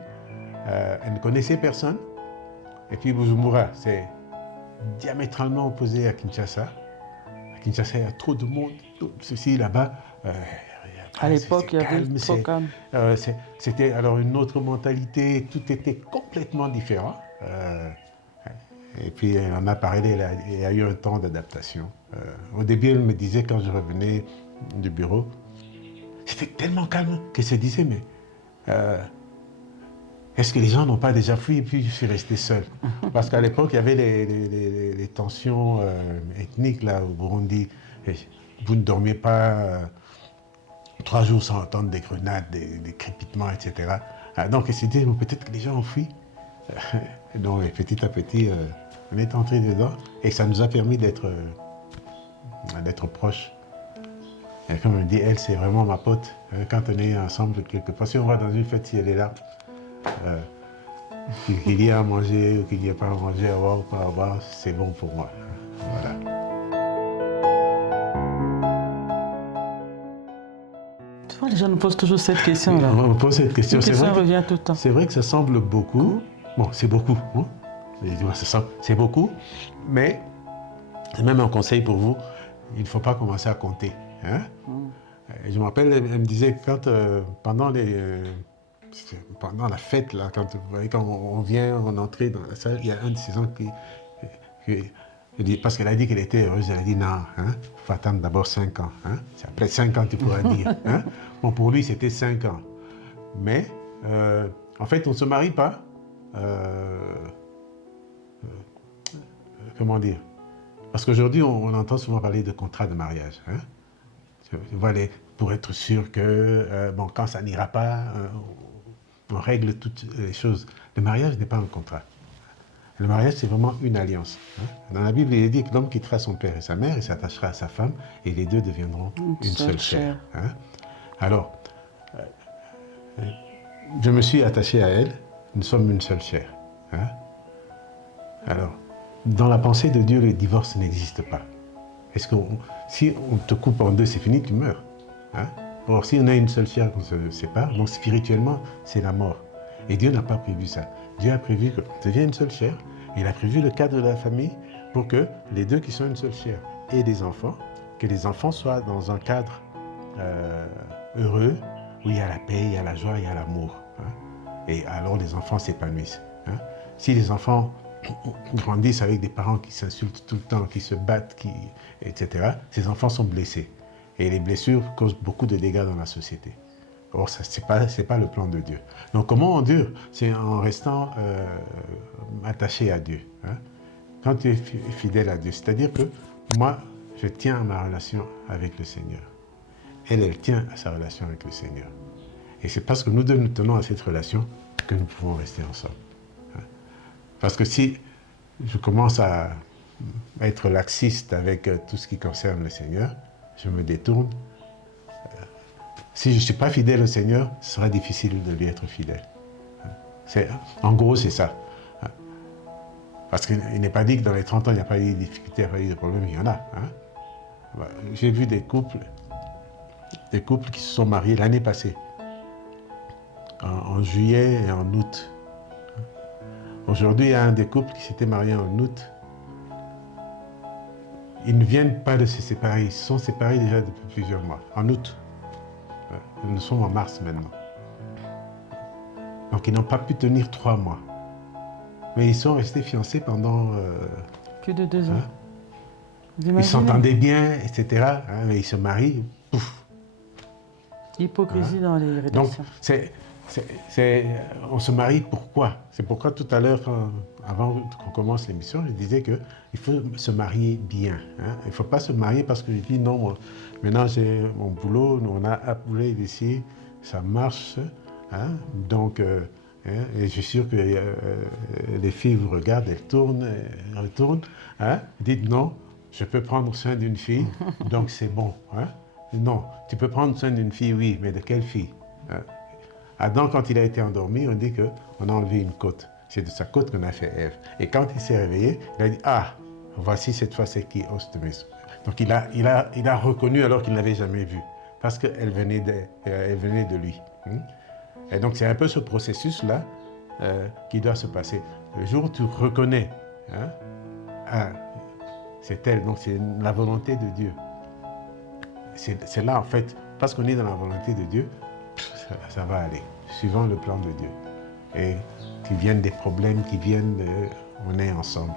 elle ne connaissait personne. Et puis Bujumbura, c'est diamétralement opposé à Kinshasa. À Kinshasa, il y a trop de monde, tout ceci là-bas. À l'époque, il y avait trop calme. C'était alors une autre mentalité, tout était complètement différent. Et puis on a parlé, il y a eu un temps d'adaptation. Au début, elle me disait quand je revenais du bureau, c'était tellement calme qu'elle se disait, mais est-ce que les gens n'ont pas déjà fui? Et puis je suis resté seul. Parce qu'à l'époque, il y avait les tensions ethniques là, au Burundi. Et vous ne dormiez pas 3 jours sans entendre des grenades, des crépitements, etc. Donc elle s'est dit, peut-être que les gens ont fui. Donc petit à petit, on est entré dedans et ça nous a permis d'être proches. Et comme elle dit, elle, c'est vraiment ma pote. Quand on est ensemble quelque part, si on va dans une fête, si elle est là, qu'il y ait à manger ou qu'il n'y ait pas à manger, à boire ou pas à boire, c'est bon pour moi. Voilà. Tu vois, les gens nous posent toujours cette question-là. On pose cette question. Cette question revient tout le temps. C'est vrai que ça semble beaucoup. Bon, c'est beaucoup. Hein? C'est beaucoup, mais c'est même un conseil pour vous, il ne faut pas commencer à compter. Hein? Je me rappelle, elle me disait que quand, pendant la fête, là, quand on vient, on entre dans la salle, il y a un de ces gens parce qu'elle a dit qu'elle était heureuse, elle a dit non, il faut attendre d'abord 5 ans. Hein? C'est après 5 ans que tu pourras dire. Hein? Bon, pour lui, c'était 5 ans. Mais, en fait, on ne se marie pas. Comment dire? Parce qu'aujourd'hui, on entend souvent parler de contrat de mariage. Hein? Pour être sûr que, quand ça n'ira pas, on règle toutes les choses. Le mariage n'est pas un contrat. Le mariage, c'est vraiment une alliance. Hein? Dans la Bible, il est dit que l'homme quittera son père et sa mère et s'attachera à sa femme et les deux deviendront une seule chair. Hein? Alors, je me suis attaché à elle, nous sommes une seule chair. Hein? Alors, dans la pensée de Dieu, le divorce n'existe pas. Si on te coupe en deux, c'est fini, tu meurs. Hein? Or, si on a une seule chair qu'on se sépare, donc spirituellement, c'est la mort. Et Dieu n'a pas prévu ça. Dieu a prévu que tu deviens une seule chair. Il a prévu le cadre de la famille pour que les deux qui sont une seule chair aient des enfants, que les enfants soient dans un cadre heureux, où il y a la paix, il y a la joie, il y a l'amour. Hein? Et alors les enfants s'épanouissent. Hein? Si les enfants grandissent avec des parents qui s'insultent tout le temps, qui se battent, etc., ces enfants sont blessés. Et les blessures causent beaucoup de dégâts dans la société. Or, ce n'est pas le plan de Dieu. Donc, comment on endure? C'est en restant attaché à Dieu. Hein? Quand tu es fidèle à Dieu, c'est-à-dire que moi, je tiens à ma relation avec le Seigneur. Elle tient à sa relation avec le Seigneur. Et c'est parce que nous deux nous tenons à cette relation que nous pouvons rester ensemble. Hein? Parce que si je commence à être laxiste avec tout ce qui concerne le Seigneur, je me détourne. Si je ne suis pas fidèle au Seigneur, ce sera difficile de lui être fidèle. En gros, c'est ça. Parce qu'il n'est pas dit que dans les 30 ans, il n'y a pas eu de difficultés, il n'y a pas eu de problèmes, il y en a. Hein? J'ai vu des couples qui se sont mariés l'année passée, en juillet et en août. Aujourd'hui, il y a un des couples qui s'était marié en août. Ils ne viennent pas de se séparer, ils se sont séparés déjà depuis plusieurs mois, en août. Nous sommes en mars maintenant. Donc ils n'ont pas pu tenir 3 mois. Mais ils sont restés fiancés pendant... plus de 2 ans. Ils s'entendaient bien, etc. Mais ils se marient, pouf. Hypocrisie dans les relations. Donc On se marie pourquoi? C'est pourquoi tout à l'heure, avant qu'on commence l'émission, je disais qu'il faut se marier bien. Hein? Il ne faut pas se marier parce que je dis non, moi, maintenant j'ai mon boulot, on a appelé ici, ça marche. Hein? Donc, et je suis sûr que les filles vous regardent, elles tournent, elles retournent. Hein? Dites non, je peux prendre soin d'une fille, donc c'est bon. Hein? Non, tu peux prendre soin d'une fille, oui, mais de quelle fille? Hein? Adam, quand il a été endormi, on dit qu'on a enlevé une côte. C'est de sa côte qu'on a fait Ève. Et quand il s'est réveillé, il a dit, ah, voici cette fois c'est qui os de mes os. Donc il a reconnu alors qu'il ne l'avait jamais vue, parce qu'elle venait de lui. Et donc c'est un peu ce processus-là qui doit se passer. Le jour où tu reconnais, hein, ah, c'est elle, donc c'est la volonté de Dieu. C'est là en fait, parce qu'on est dans la volonté de Dieu, ça va aller, suivant le plan de Dieu. Et qui viennent des problèmes, on est ensemble.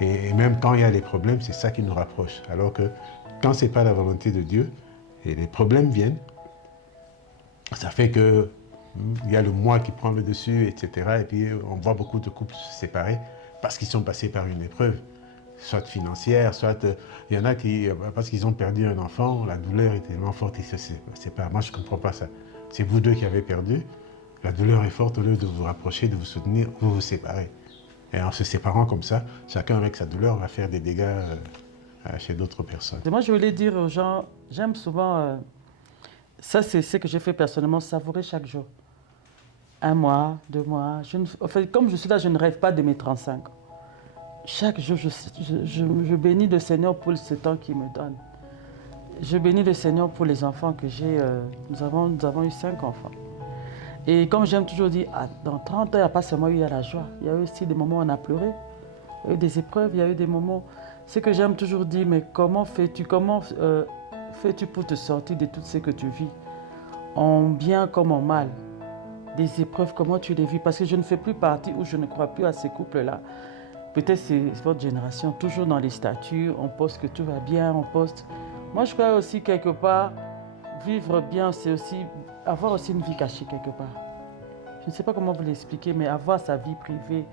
Et même quand il y a des problèmes, c'est ça qui nous rapproche. Alors que quand ce n'est pas la volonté de Dieu, et les problèmes viennent, ça fait que il y a le moi qui prend le dessus, etc. Et puis on voit beaucoup de couples se séparer parce qu'ils sont passés par une épreuve, soit financière, soit il y en a qui, parce qu'ils ont perdu un enfant, la douleur est tellement forte, ils se séparent. Moi, je ne comprends pas ça. C'est vous deux qui avez perdu, la douleur est forte, au lieu de vous rapprocher, de vous soutenir, vous vous séparez. Et en se séparant comme ça, chacun avec sa douleur va faire des dégâts chez d'autres personnes. Et moi, je voulais dire aux gens, j'aime souvent, ça c'est ce que j'ai fait personnellement, savourer chaque jour. 1 mois, 2 mois. En fait, comme je suis là, je ne rêve pas de mes 35 ans. Chaque jour, je bénis le Seigneur pour ce temps qu'il me donne. Je bénis le Seigneur pour les enfants que j'ai. Nous avons eu 5 enfants. Et comme j'aime toujours dire, dans 30 ans, il n'y a pas seulement eu la joie. Il y a eu aussi des moments où on a pleuré. Il y a eu des épreuves, il y a eu des moments... Ce que j'aime toujours dire, mais comment fais-tu pour te sortir de tout ce que tu vis, en bien comme en mal? Des épreuves, comment tu les vis? Parce que je ne fais plus partie ou je ne crois plus à ces couples-là. Peut-être c'est votre génération, toujours dans les statuts, on poste que tout va bien, on poste... Moi, je crois aussi quelque part, vivre bien, c'est aussi avoir aussi une vie cachée quelque part. Je ne sais pas comment vous l'expliquer, mais avoir sa vie privée,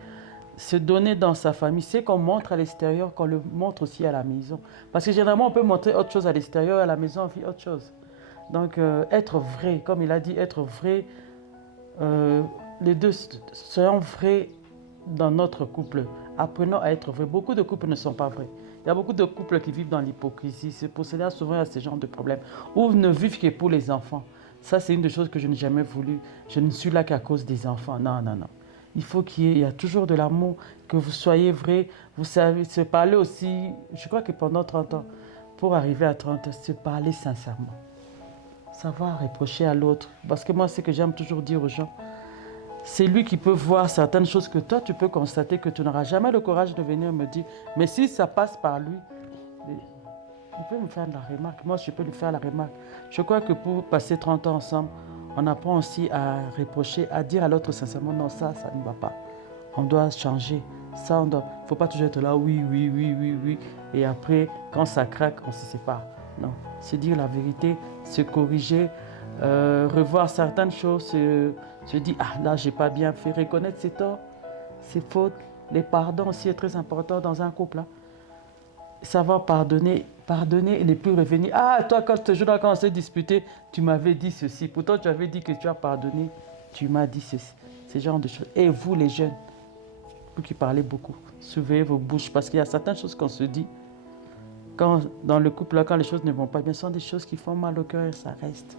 se donner dans sa famille, c'est qu'on montre à l'extérieur, qu'on le montre aussi à la maison. Parce que généralement, on peut montrer autre chose à l'extérieur, à la maison, on vit autre chose. Donc, être vrai, comme il a dit, être vrai, les deux, soyons vrais dans notre couple. Apprenons à être vrais. Beaucoup de couples ne sont pas vrais. Il y a beaucoup de couples qui vivent dans l'hypocrisie. C'est pour cela souvent il y a ce genre de problèmes. Ou ne vivent que pour les enfants. Ça, c'est une des choses que je n'ai jamais voulu. Je ne suis là qu'à cause des enfants. Non, non, non. Il faut qu'il y ait toujours de l'amour, que vous soyez vrai. Vous savez, se parler aussi, je crois que pendant 30 ans, pour arriver à 30 ans, se parler sincèrement. Savoir reprocher à l'autre. Parce que moi, c'est ce que j'aime toujours dire aux gens. C'est lui qui peut voir certaines choses que toi, tu peux constater que tu n'auras jamais le courage de venir me dire. Mais si ça passe par lui, il peut me faire la remarque. Moi, je peux lui faire la remarque. Je crois que pour passer 30 ans ensemble, on apprend aussi à reprocher, à dire à l'autre sincèrement, non, ça ne va pas. On doit changer. Ça, on doit... Il ne faut pas toujours être là, oui, oui, oui, oui, oui. Et après, quand ça craque, on se sépare. Non, c'est dire la vérité, se corriger, revoir certaines choses, se dire, ah là, j'ai pas bien fait, reconnaître ses torts, ses fautes. Les pardons aussi est très important dans un couple. Hein. Savoir pardonner et ne plus revenir. Ah, toi, quand on s'est disputé, tu m'avais dit ceci. Pourtant, tu avais dit que tu as pardonné, tu m'as dit ceci. Ce genre de choses. Et vous, les jeunes, vous qui parlez beaucoup, surveillez vos bouches, parce qu'il y a certaines choses qu'on se dit. Quand, dans le couple, là, quand les choses ne vont pas bien, ce sont des choses qui font mal au cœur et ça reste.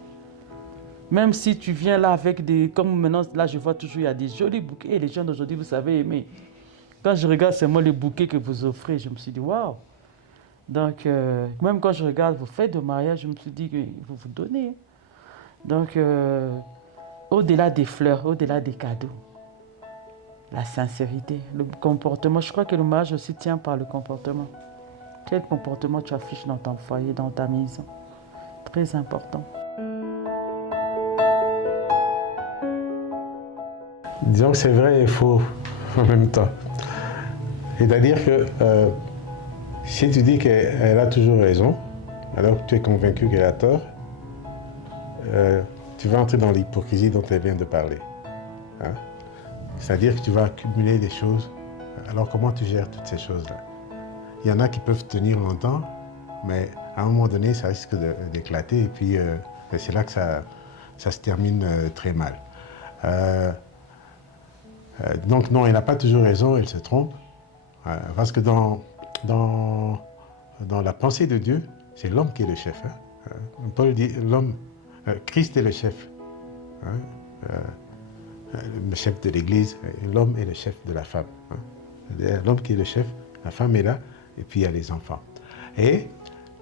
Même si tu viens là avec des... Comme maintenant, là, je vois toujours, il y a des jolis bouquets. Et les gens d'aujourd'hui, vous savez aimer. Quand je regarde seulement les bouquets que vous offrez, je me suis dit, waouh. Donc, même quand je regarde vos fêtes de mariage, je me suis dit que vous vous donnez. Donc, au-delà des fleurs, au-delà des cadeaux, la sincérité, le comportement. Je crois que le mariage aussi tient par le comportement. Quel comportement tu affiches dans ton foyer, dans ta maison. Très important. Disons que c'est vrai et faux en même temps. C'est-à-dire que si tu dis qu'elle a toujours raison, alors que tu es convaincu qu'elle a tort, tu vas entrer dans l'hypocrisie dont elle vient de parler. hein. C'est-à-dire que tu vas accumuler des choses. Alors comment tu gères toutes ces choses-là? Il y en a qui peuvent tenir longtemps, mais à un moment donné, ça risque d'éclater et puis c'est là que ça se termine très mal. Donc non, elle n'a pas toujours raison, elle se trompe, parce que dans la pensée de Dieu, c'est l'homme qui est le chef. Hein. Paul dit, Christ est le chef, hein. Le chef de l'Église, l'homme est le chef de la femme. Hein. L'homme qui est le chef, la femme est là, et puis il y a les enfants. Et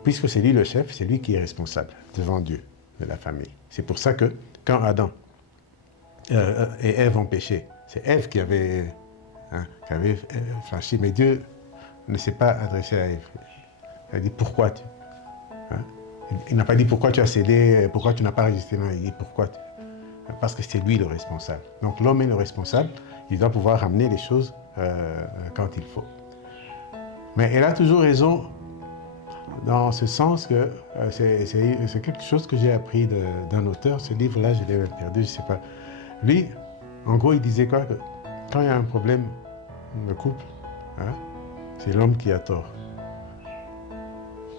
puisque c'est lui le chef, c'est lui qui est responsable devant Dieu de la famille. C'est pour ça que quand Adam et Ève ont péché, c'est Ève qui avait franchi, mais Dieu ne s'est pas adressé à Ève. Il a dit pourquoi tu. Hein? Il n'a pas dit pourquoi tu as cédé, pourquoi tu n'as pas résisté, non, il dit pourquoi tu. Parce que c'est lui le responsable. Donc l'homme est le responsable, il doit pouvoir ramener les choses quand il faut. Mais elle a toujours raison dans ce sens que c'est quelque chose que j'ai appris d'un auteur. Ce livre-là, je l'ai même perdu, je ne sais pas. Lui, en gros, il disait quoi? Que quand il y a un problème de couple, hein, c'est l'homme qui a tort.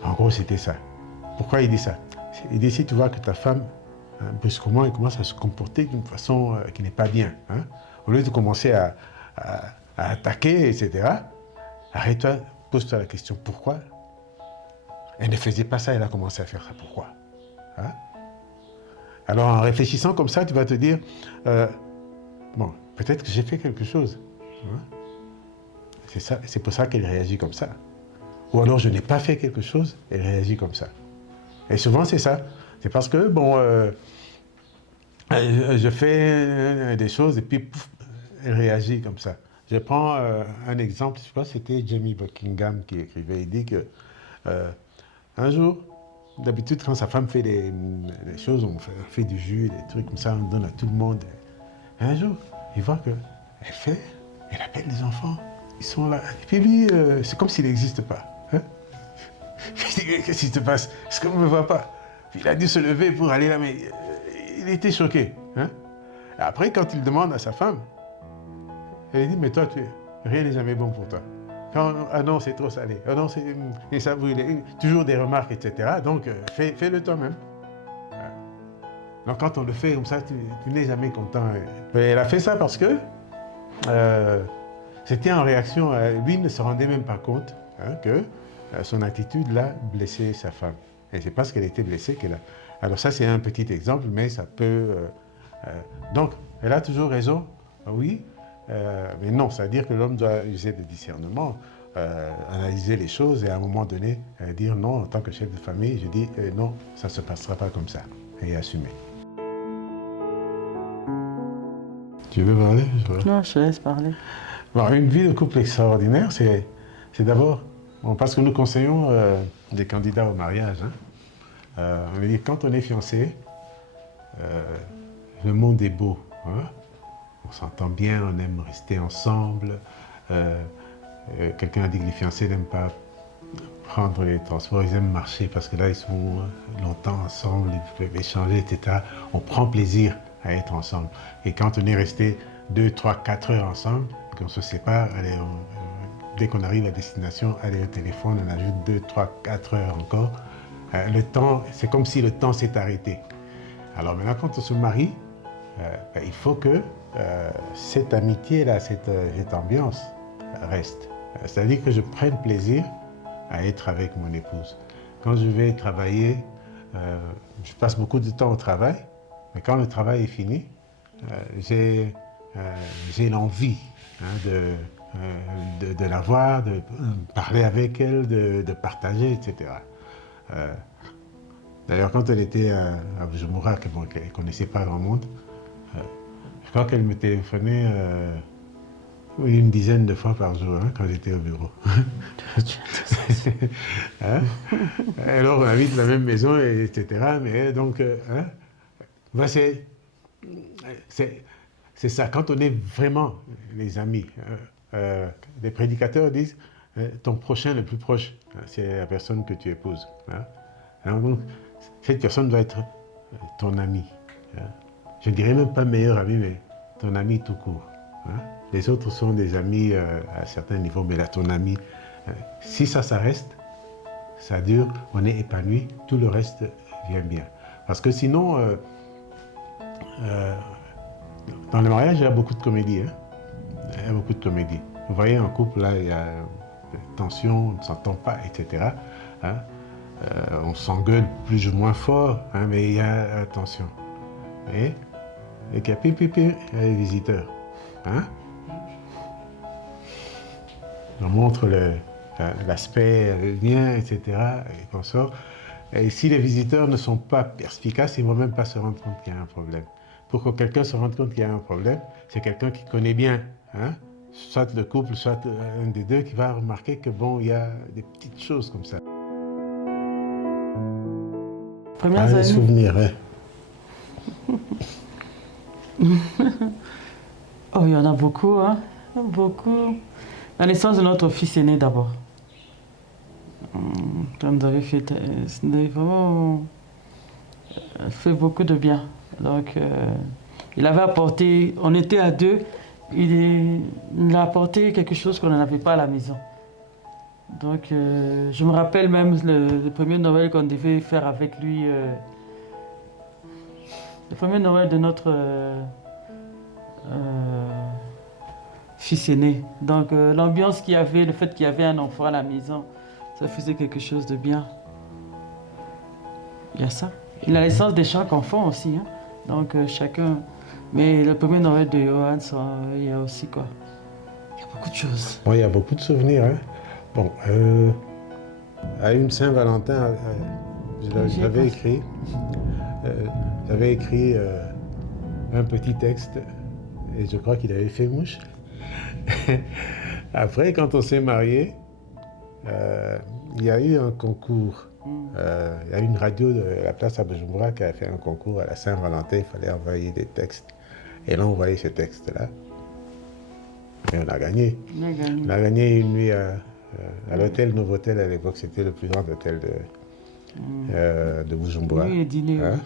En gros, c'était ça. Pourquoi il dit ça? Il dit, si tu vois que ta femme, brusquement, elle commence à se comporter d'une façon qui n'est pas bien, hein, au lieu de commencer à attaquer, etc., arrête-toi, pose-toi la question, pourquoi? Elle ne faisait pas ça, elle a commencé à faire ça, pourquoi? Hein? Alors, en réfléchissant comme ça, tu vas te dire, bon, peut-être que j'ai fait quelque chose. Hein? C'est pour ça qu'elle réagit comme ça. Ou alors, je n'ai pas fait quelque chose, elle réagit comme ça. Et souvent, c'est ça. C'est parce que, bon, je fais des choses et puis, pouf, elle réagit comme ça. Je prends un exemple, je crois que c'était Jamie Buckingham qui écrivait. Il dit que un jour, d'habitude, quand sa femme fait des choses, on fait du jus, des trucs comme ça, on donne à tout le monde. Et un jour, il voit elle appelle les enfants, ils sont là. Et puis lui, c'est comme s'il n'existe pas. Hein? Il dit, qu'est-ce qui se passe? Est-ce qu'on ne me voit pas? Puis il a dû se lever pour aller là, mais il était choqué. Hein? Et après, quand il demande à sa femme, elle dit, mais toi, rien n'est jamais bon pour toi. Ah non, c'est trop salé. Ah non, et ça brûle. Toujours des remarques, etc. Donc, fais-le toi-même. Donc, quand on le fait comme ça, tu n'es jamais content. Mais elle a fait ça parce que c'était en réaction. Lui ne se rendait même pas compte, hein, que son attitude l'a blessé sa femme. Et c'est parce qu'elle était blessée qu'elle a. Alors ça, c'est un petit exemple, mais ça peut. Donc, elle a toujours raison, oui. Mais non, c'est-à-dire que l'homme doit user de discernement, analyser les choses et à un moment donné dire non, en tant que chef de famille, je dis non, ça ne se passera pas comme ça, et assumer. Tu veux parler? Non, je te laisse parler. Bon, une vie de couple extraordinaire, c'est d'abord, bon, parce que nous conseillons des candidats au mariage, hein, on veut dire quand on est fiancé, le monde est beau, hein? On s'entend bien, on aime rester ensemble. Quelqu'un a dit que les fiancés n'aiment pas prendre les transports, ils aiment marcher parce que là, ils sont longtemps ensemble, ils peuvent échanger, etc. On prend plaisir à être ensemble. Et quand on est resté 2, 3, 4 heures ensemble, qu'on se sépare, allez, dès qu'on arrive à destination, allez au téléphone, on ajoute 2, 3, 4 heures encore. Le temps, c'est comme si le temps s'est arrêté. Alors maintenant, quand on se marie, il faut que cette amitié-là, cette ambiance reste. C'est-à-dire que je prenne plaisir à être avec mon épouse. Quand je vais travailler, je passe beaucoup de temps au travail, mais quand le travail est fini, j'ai l'envie, hein, de la voir, de parler avec elle, de partager, etc. D'ailleurs, quand elle était à Bujumbura, qu'elle ne connaissait pas grand monde, je crois qu'elle me téléphonait une dizaine de fois par jour, hein, quand j'étais au bureau. Hein? Alors, on habite la même maison, etc. Mais donc, hein, ben c'est ça. Quand on est vraiment les amis, les prédicateurs disent ton prochain le plus proche, hein, c'est la personne que tu épouses. Hein? Alors, donc, cette personne doit être ton ami. Hein? Je ne dirais même pas meilleur ami, mais ton ami tout court. Hein. Les autres sont des amis à certains niveaux, mais là, ton ami, si ça reste, ça dure, on est épanoui, tout le reste vient bien. Parce que sinon, dans le mariage, il y a beaucoup de comédie. Hein. Il y a beaucoup de comédie. Vous voyez, en couple, là, il y a tension, on ne s'entend pas, etc. Hein. On s'engueule plus ou moins fort, hein, mais il y a tension. Et qu'il y a pipi, il y a les visiteurs. Hein. On montre l'aspect, le lien, etc. et qu'on sort. Et si les visiteurs ne sont pas perspicaces, ils ne vont même pas se rendre compte qu'il y a un problème. Pour que quelqu'un se rende compte qu'il y a un problème, c'est quelqu'un qui connaît bien, hein, soit le couple, soit un des deux, qui va remarquer que bon, il y a des petites choses comme ça. Premières années. Souvenirs, hein. Oh, il y en a beaucoup, hein. Beaucoup. La naissance de notre fils aîné d'abord. Ça nous avait fait, vraiment fait beaucoup de bien. Donc, il avait apporté, on était à deux, il a apporté quelque chose qu'on n'avait pas à la maison. Donc, je me rappelle même le premier Noël qu'on devait faire avec lui. Le premier Noël de notre fils aîné. Donc, l'ambiance qu'il y avait, le fait qu'il y avait un enfant à la maison, ça faisait quelque chose de bien. Il y a ça. Et la naissance de chaque enfant aussi. Hein. Donc, chacun. Mais le premier Noël de Johan, il y a aussi quoi. Il y a beaucoup de choses. Bon, il y a beaucoup de souvenirs. Hein. Bon, à une Saint-Valentin, j'avais écrit un petit texte et je crois qu'il avait fait mouche. Après, quand on s'est mariés, il y a eu un concours. Il y a une radio de la place à Bujumbura qui a fait un concours à la Saint-Valentin. Il fallait envoyer des textes. Et là, on envoyé ces textes-là. Et on a gagné. On a gagné une nuit à l'hôtel Novotel à l'époque. C'était le plus grand hôtel de Bujumbura. Oui, dîner. Hein?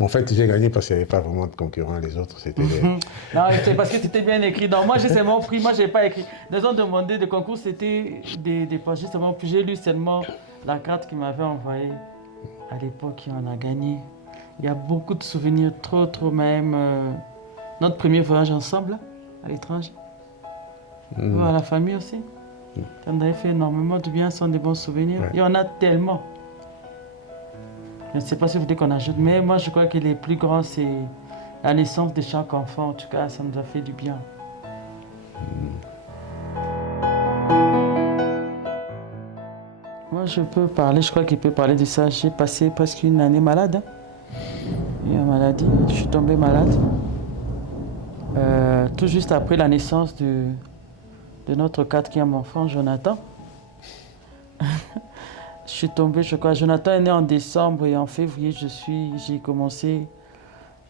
En fait, j'ai gagné parce qu'il n'y avait pas vraiment de concurrents. Les autres, c'était des... Non, c'est parce que c'était bien écrit. Donc, moi, j'ai seulement pris. Moi, je n'ai pas écrit. Ils ont demandé de concours, c'était des pages. Justement, puis j'ai lu seulement la carte qu'ils m'avaient envoyée à l'époque et on a gagné. Il y a beaucoup de souvenirs, trop même. Notre premier voyage ensemble, à l'étranger. À la famille aussi. Ça nous avait fait énormément de bien, ce sont des bons souvenirs. Ouais. Il y en a tellement. Je ne sais pas si vous voulez qu'on ajoute, mais moi je crois que les plus grands, c'est la naissance de chaque enfant. En tout cas, ça nous a fait du bien. Moi je peux parler, je crois qu'il peut parler de ça. J'ai passé presque une année malade. Une maladie, je suis tombée malade. Tout juste après la naissance de notre quatrième enfant, Jonathan. Je suis tombée, je crois. Jonathan est né en décembre et en février, j'ai commencé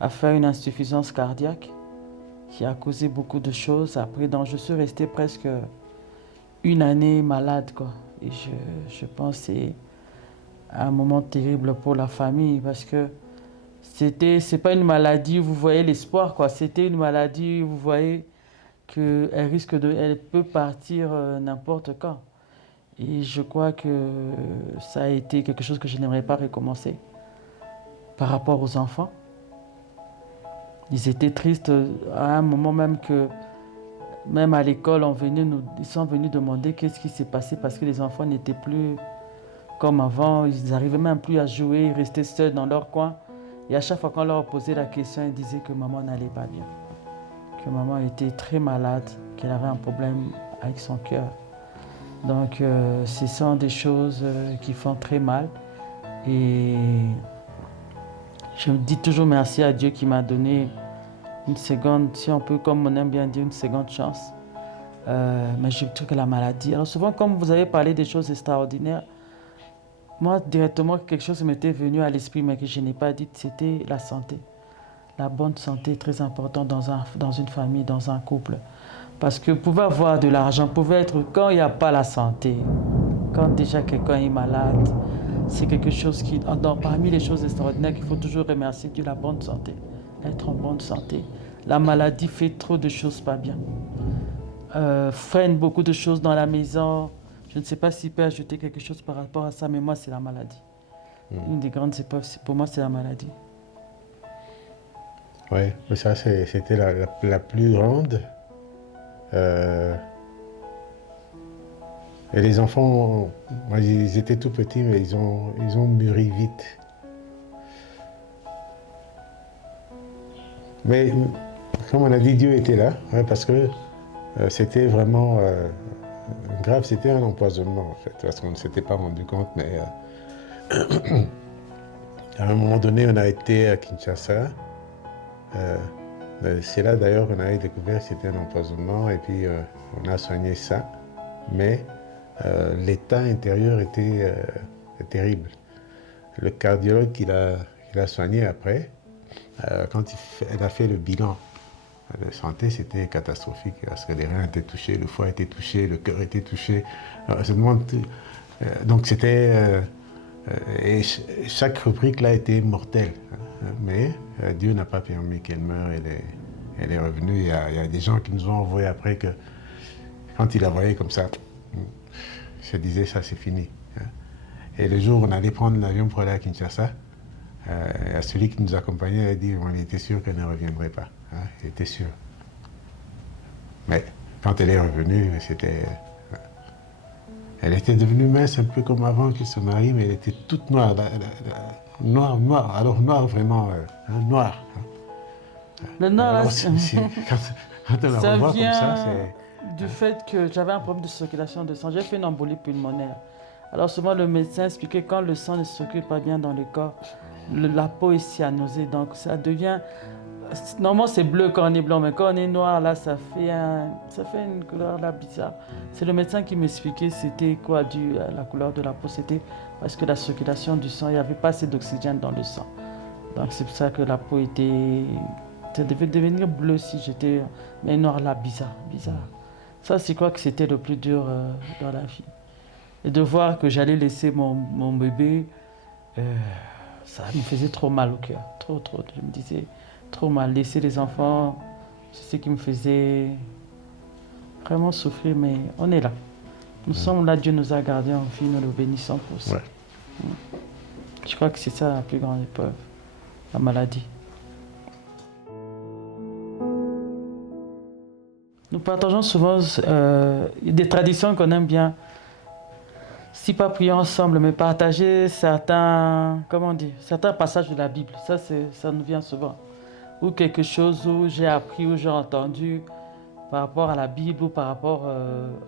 à faire une insuffisance cardiaque qui a causé beaucoup de choses. Après, donc, je suis restée presque une année malade, quoi. Et je pense que c'est un moment terrible pour la famille parce que c'est pas une maladie où vous voyez l'espoir, quoi. C'était une maladie où vous voyez elle peut partir n'importe quand. Et je crois que ça a été quelque chose que je n'aimerais pas recommencer par rapport aux enfants. Ils étaient tristes à un moment même à l'école, ils sont venus demander qu'est-ce qui s'est passé parce que les enfants n'étaient plus comme avant. Ils n'arrivaient même plus à jouer, ils restaient seuls dans leur coin. Et à chaque fois qu'on leur posait la question, ils disaient que maman n'allait pas bien. Que maman était très malade, qu'elle avait un problème avec son cœur. Donc, ce sont des choses qui font très mal. Et je me dis toujours merci à Dieu qui m'a donné une seconde, si on peut, comme on aime bien dire, une seconde chance. Mais je trouve que la maladie... Alors souvent, comme vous avez parlé des choses extraordinaires, moi, directement, quelque chose m'était venu à l'esprit, mais que je n'ai pas dit, c'était la santé. La bonne santé est très importante dans une famille, dans un couple. Parce que vous pouvez avoir de l'argent, quand il n'y a pas la santé, quand déjà quelqu'un est malade, c'est quelque chose qui, parmi les choses extraordinaires qu'il faut toujours remercier Dieu, la bonne santé. Être en bonne santé. La maladie fait trop de choses pas bien. Freine beaucoup de choses dans la maison. Je ne sais pas s'il peut ajouter quelque chose par rapport à ça, mais moi, c'est la maladie. Une des grandes épreuves, pour moi, c'est la maladie. Oui, mais ça, c'était la plus grande. Et les enfants, ils étaient tout petits, mais ils ont mûri vite. Mais comme on a dit, Dieu était là, parce que c'était vraiment grave, c'était un empoisonnement en fait, parce qu'on ne s'était pas rendu compte, mais à un moment donné, on a été à Kinshasa. C'est là d'ailleurs qu'on avait découvert que c'était un empoisonnement et puis on a soigné ça, mais l'état intérieur était terrible. Le cardiologue qui l'a soigné après, quand elle a fait le bilan de santé, c'était catastrophique parce que les reins étaient touchés, le foie était touché, le cœur était touché. Donc c'était... et chaque rubrique là était mortelle. Mais Dieu n'a pas permis qu'elle meure, elle est revenue. Il y a des gens qui nous ont envoyé après que quand il la voyait comme ça, je disais ça c'est fini. Et le jour où on allait prendre l'avion pour aller à Kinshasa, celui qui nous accompagnait a dit on était sûr qu'elle ne reviendrait pas. Il était sûr. Mais quand elle est revenue, elle était devenue mince un peu comme avant qu'elle se marie, mais elle était toute noire. Noire, alors noire vraiment, noire. Le noir, là, quand on la ça revoit vient comme ça, c'est... du fait que j'avais un problème de circulation de sang. J'ai fait une embolie pulmonaire. Alors souvent le médecin expliquait que quand le sang ne circule pas bien dans le corps, la peau est cyanosée, donc ça devient... Normalement c'est bleu quand on est blanc, mais quand on est noir, là, ça fait une couleur là bizarre. C'est le médecin qui m'expliquait c'était quoi dû à la couleur de la peau. C'était parce que la circulation du sang, il n'y avait pas assez d'oxygène dans le sang. Donc c'est pour ça que la peau était... Ça devait devenir bleu si j'étais... Mais noir là, bizarre. Ça, c'est quoi que c'était le plus dur dans la vie. Et de voir que j'allais laisser mon bébé, ça me faisait trop mal au cœur. Trop. Je me disais, trop mal. Laisser les enfants, c'est ce qui me faisait vraiment souffrir. Mais on est là. Nous sommes là, Dieu nous a gardés en vie, nous le bénissons pour ça. Ouais. Je crois que c'est ça la plus grande épreuve, la maladie. Nous partageons souvent des traditions qu'on aime bien. Si pas prier ensemble, mais partager certains passages de la Bible. Ça nous vient souvent. Ou quelque chose où j'ai appris, où j'ai entendu par rapport à la Bible ou par rapport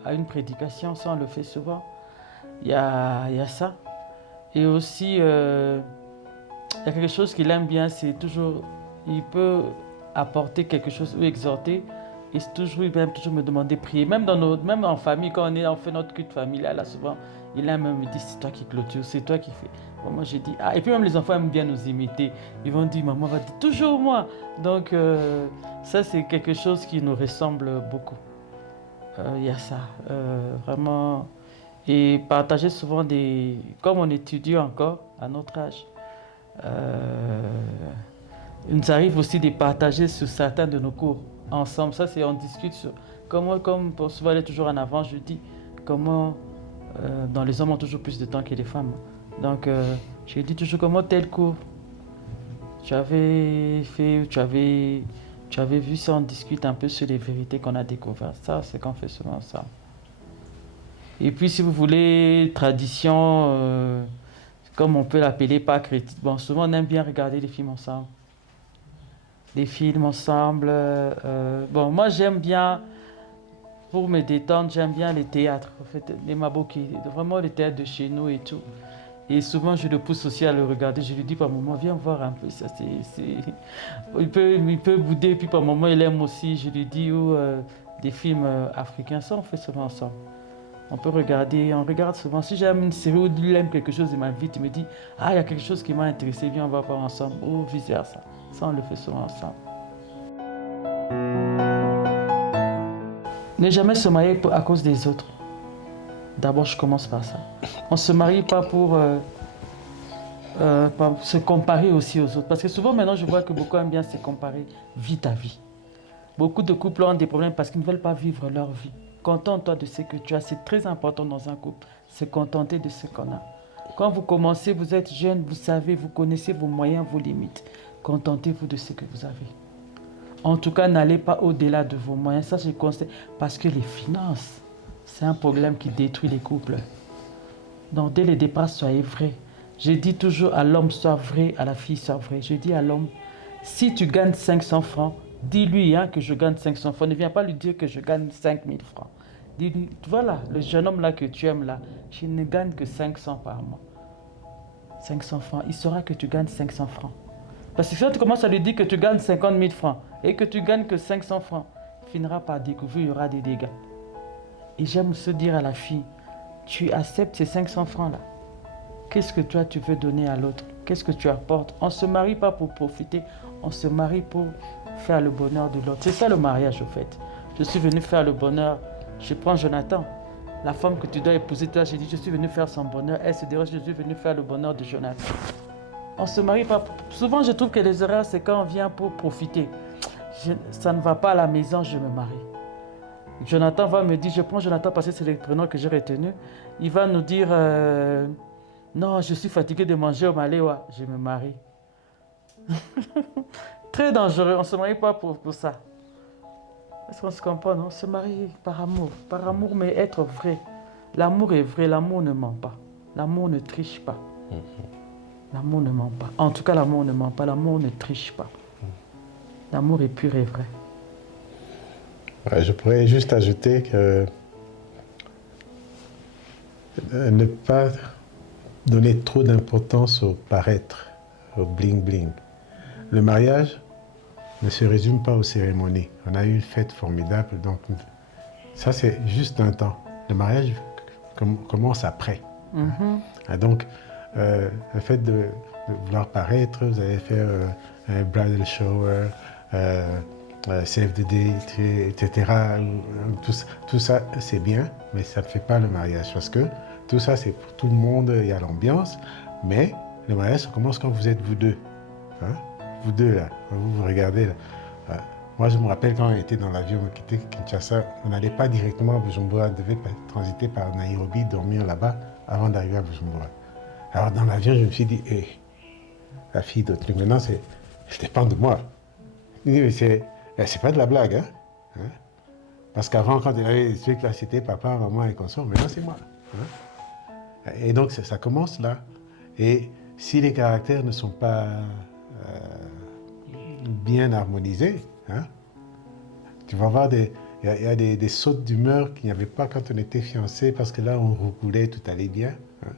à une prédication. Ça, on le fait souvent. Il y a ça. Et aussi, il y a quelque chose qu'il aime bien, c'est toujours, il peut apporter quelque chose ou exhorter. Et il aime toujours me demander de prier. Même en famille, quand on fait notre culte familial, là souvent, il aime me dire c'est toi qui clôture, c'est toi qui fais. Bon, moi j'ai dit et puis même les enfants aiment bien nous imiter. Ils vont dire maman va dire toujours moi. Donc ça c'est quelque chose qui nous ressemble beaucoup. Il y a ça, vraiment. Et partager souvent comme on étudie encore à notre âge, il nous arrive aussi de partager sur certains de nos cours ensemble. Ça, on discute sur comment, comme pour souvent aller toujours en avant, je dis comment dans les hommes ont toujours plus de temps que les femmes. Donc, je dis toujours comment tel cours tu avais fait, tu avais vu ça, on discute un peu sur les vérités qu'on a découvertes. Ça, c'est qu'on fait souvent ça. Et puis, si vous voulez, tradition, comme on peut l'appeler, pas chrétien. Bon, souvent, on aime bien regarder les films ensemble. Bon, moi, j'aime bien, pour me détendre, j'aime bien les théâtres, en fait, les maboki, vraiment les théâtres de chez nous et tout. Et souvent, je le pousse aussi à le regarder. Je lui dis par moment, viens voir un peu ça. Il peut bouder, puis par moment, il aime aussi. Je lui dis, des films africains, ça, on fait souvent ensemble. On peut regarder, on regarde souvent. Si j'aime une série où il aime quelque chose, il m'invite, il me dit, il y a quelque chose qui m'a intéressé, viens, on va voir ensemble, ou vice-versa. Ça, on le fait souvent ensemble. Ne jamais se marier à cause des autres. D'abord, je commence par ça. On ne se marie pas pour Se comparer aussi aux autres. Parce que souvent maintenant, je vois que beaucoup aiment bien se comparer vie à vie. Beaucoup de couples ont des problèmes parce qu'ils ne veulent pas vivre leur vie. Contente-toi de ce que tu as. C'est très important dans un couple. Se contenter de ce qu'on a. Quand vous commencez, vous êtes jeune, vous savez, vous connaissez vos moyens, vos limites. Contentez-vous de ce que vous avez. En tout cas, n'allez pas au-delà de vos moyens. Ça, je conseille. Parce que les finances, c'est un problème qui détruit les couples. Donc, dès le départ, soyez vrai. Je dis toujours à l'homme, sois vrai, à la fille, sois vrai. Je dis à l'homme, si tu gagnes 500 francs, dis-lui que je gagne 500 francs. Ne viens pas lui dire que je gagne 5000 francs. Dis-lui, voilà, le jeune homme là que tu aimes là, je ne gagne que 500 par mois. 500 francs, il saura que tu gagnes 500 francs. Parce que si tu commences à lui dire que tu gagnes 50 000 francs et que tu gagnes que 500 francs, il finira par découvrir, il y aura des dégâts. Et j'aime se dire à la fille, tu acceptes ces 500 francs là. Qu'est-ce que toi tu veux donner à l'autre? Qu'est-ce que tu apportes? On ne se marie pas pour profiter, on se marie pour faire le bonheur de l'autre. C'est ça le mariage au fait. Je suis venu faire le bonheur. Je prends Jonathan, la femme que tu dois épouser, toi, j'ai dit je suis venu faire son bonheur. Elle se dit je suis venu faire le bonheur de Jonathan. On ne se marie pas. Souvent je trouve que les erreurs c'est quand on vient pour profiter. Ça ne va pas à la maison, je me marie. Jonathan va me dire, je prends Jonathan parce que c'est le prénom que j'ai retenu. Il va nous dire, non, je suis fatigué de manger au Maléwa, je me marie. Très dangereux, on ne se marie pas pour ça. Est-ce qu'on se comprend, non? On se marie par amour, mais être vrai. L'amour est vrai, l'amour ne ment pas. L'amour ne triche pas. L'amour ne ment pas. En tout cas, l'amour ne ment pas, l'amour ne triche pas. L'amour est pur et vrai. Ouais, je pourrais juste ajouter que ne pas donner trop d'importance au paraître, au bling-bling. Le mariage ne se résume pas aux cérémonies. On a eu une fête formidable, donc ça c'est juste un temps. Le mariage commence après. Donc, le fait de vouloir paraître, vous allez faire un bridal shower, save the date, etc. Tout ça, c'est bien, mais ça ne fait pas le mariage. Parce que tout ça, c'est pour tout le monde, il y a l'ambiance. Mais le mariage, ça commence quand vous êtes vous deux. Hein? Vous deux, là. Vous regardez, là. Moi, je me rappelle quand on était dans l'avion, on quittait Kinshasa, on n'allait pas directement à Bujumbura, on devait transiter par Nairobi, dormir là-bas, avant d'arriver à Bujumbura. Alors, dans l'avion, je me suis dit, la fille d'autre, maintenant, ça dépend de moi. Je me dis, mais c'est pas de la blague, hein? Parce qu'avant, quand il y avait des trucs là, c'était papa, maman et consort, maintenant c'est moi. Hein? Et donc ça commence là. Et si les caractères ne sont pas bien harmonisés, hein, tu vas voir il y a des sautes d'humeur qu'il n'y avait pas quand on était fiancés, parce que là on roulait, tout allait bien. Hein,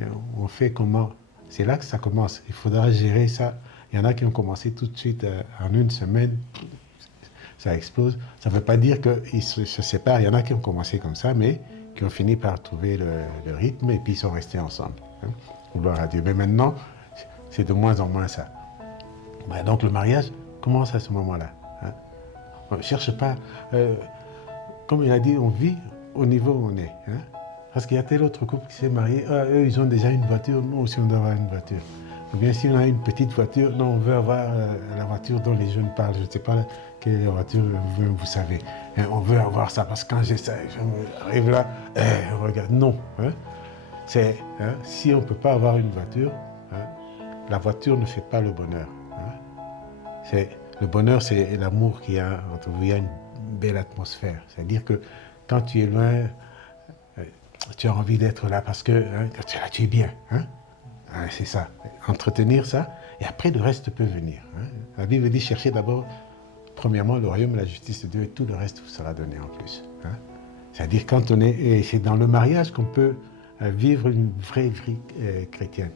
et on fait comment? C'est là que ça commence. Il faudra gérer ça. Il y en a qui ont commencé tout de suite en une semaine. Ça explose. Ça ne veut pas dire qu'ils se séparent. Il y en a qui ont commencé comme ça, mais qui ont fini par trouver le rythme et puis ils sont restés ensemble. Hein. Gloire à Dieu. Mais maintenant, c'est de moins en moins ça. Donc le mariage commence à ce moment-là. Hein. On ne cherche pas... comme il a dit, on vit au niveau où on est. Hein. Parce qu'il y a tel autre couple qui s'est marié. Eux, ils ont déjà une voiture. Nous aussi, on doit avoir une voiture. Ou bien si on a une petite voiture, non, on veut avoir la voiture dont les jeunes parlent. Je ne sais pas quelle voiture vous savez. Hein, on veut avoir ça parce que quand j'ai ça, j'arrive là, regarde, non. Hein, si on ne peut pas avoir une voiture, hein, la voiture ne fait pas le bonheur. Hein. Le bonheur, c'est l'amour qu'il y a entre vous. Il y a une belle atmosphère. C'est-à-dire que quand tu es loin, tu as envie d'être là parce que quand tu es là, tu es bien. Hein. C'est ça, entretenir ça, et après le reste peut venir. Hein. La Bible dit chercher d'abord, premièrement, le royaume et la justice de Dieu, et tout le reste vous sera donné en plus. Hein. C'est-à-dire quand on est, et c'est dans le mariage qu'on peut vivre une vraie vie chrétienne.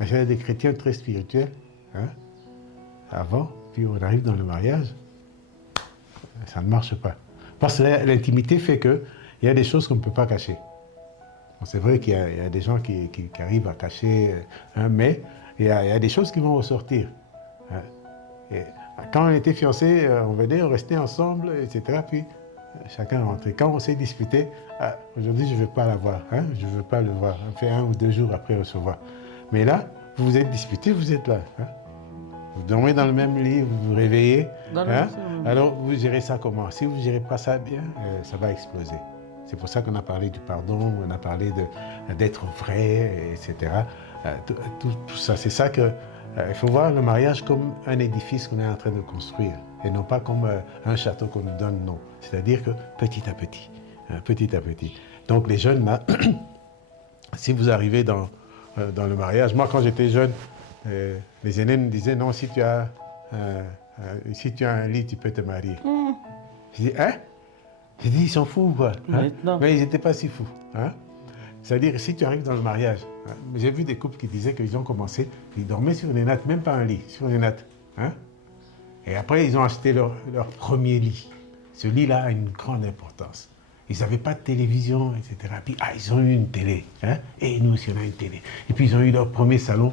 Il y a des chrétiens très spirituels, hein, avant, puis on arrive dans le mariage, ça ne marche pas. Parce que l'intimité fait qu'il y a des choses qu'on ne peut pas cacher. C'est vrai qu'il y a des gens qui arrivent à cacher, hein, mais il y a des choses qui vont ressortir. Hein. Et quand on était fiancés, on venait, on restait ensemble, etc. Puis chacun rentrait. Quand on s'est disputé, aujourd'hui je ne veux pas la voir, hein, je ne veux pas le voir. On fait 1 ou 2 jours après on se voit. Mais là, vous vous êtes disputé, vous êtes là. Hein? Vous dormez dans le même lit, vous vous réveillez. Hein? Alors, vous gérez ça comment? Si vous ne gérez pas ça bien, ça va exploser. C'est pour ça qu'on a parlé du pardon, on a parlé d'être vrai, etc. Tout ça, c'est ça que... il faut voir le mariage comme un édifice qu'on est en train de construire et non pas comme un château qu'on nous donne, non. C'est-à-dire que petit à petit, petit à petit. Donc les jeunes, là, si vous arrivez dans le mariage, moi quand j'étais jeune, les aînés me disaient non, si tu as un lit, tu peux te marier. Je dis, hein? J'ai dit, ils sont fous, quoi. Hein? Mais ils n'étaient pas si fous. Hein? C'est-à-dire, si tu arrives dans le mariage, hein, j'ai vu des couples qui disaient qu'ils ont commencé, ils dormaient sur des nattes, même pas un lit, sur des nattes. Hein? Et après, ils ont acheté leur premier lit. Ce lit-là a une grande importance. Ils n'avaient pas de télévision, etc. Puis, ils ont eu une télé. Hein? Et nous aussi, on a une télé. Et puis, ils ont eu leur premier salon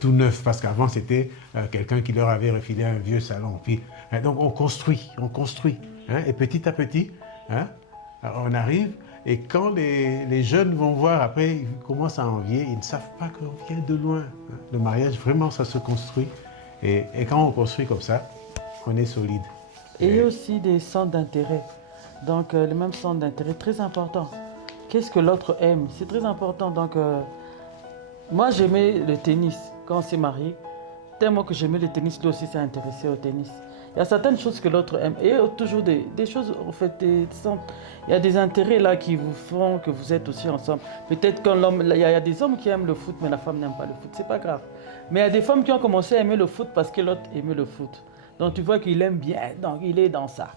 tout neuf, parce qu'avant, c'était quelqu'un qui leur avait refilé un vieux salon. Puis, donc, on construit. Hein? Et petit à petit, hein, on arrive, et quand les jeunes vont voir, après, ils commencent à envier, ils ne savent pas qu'on vient de loin. Hein? Le mariage, vraiment, ça se construit. Et quand on construit comme ça, on est solide. Et il y a aussi des centres d'intérêt. Donc, les mêmes centres d'intérêt, très important. Qu'est-ce que l'autre aime? C'est très important. Donc, moi, j'aimais le tennis quand on s'est marié. Tellement que j'aimais le tennis, lui aussi s'est intéressé au tennis. Il y a certaines choses que l'autre aime. Et il y a toujours des choses, en fait, il y a des intérêts là qui vous font que vous êtes aussi ensemble. Peut-être que l'homme, il y a des hommes qui aiment le foot, mais la femme n'aime pas le foot. C'est pas grave. Mais il y a des femmes qui ont commencé à aimer le foot parce que l'autre aimait le foot. Donc tu vois qu'il aime bien, donc il est dans ça.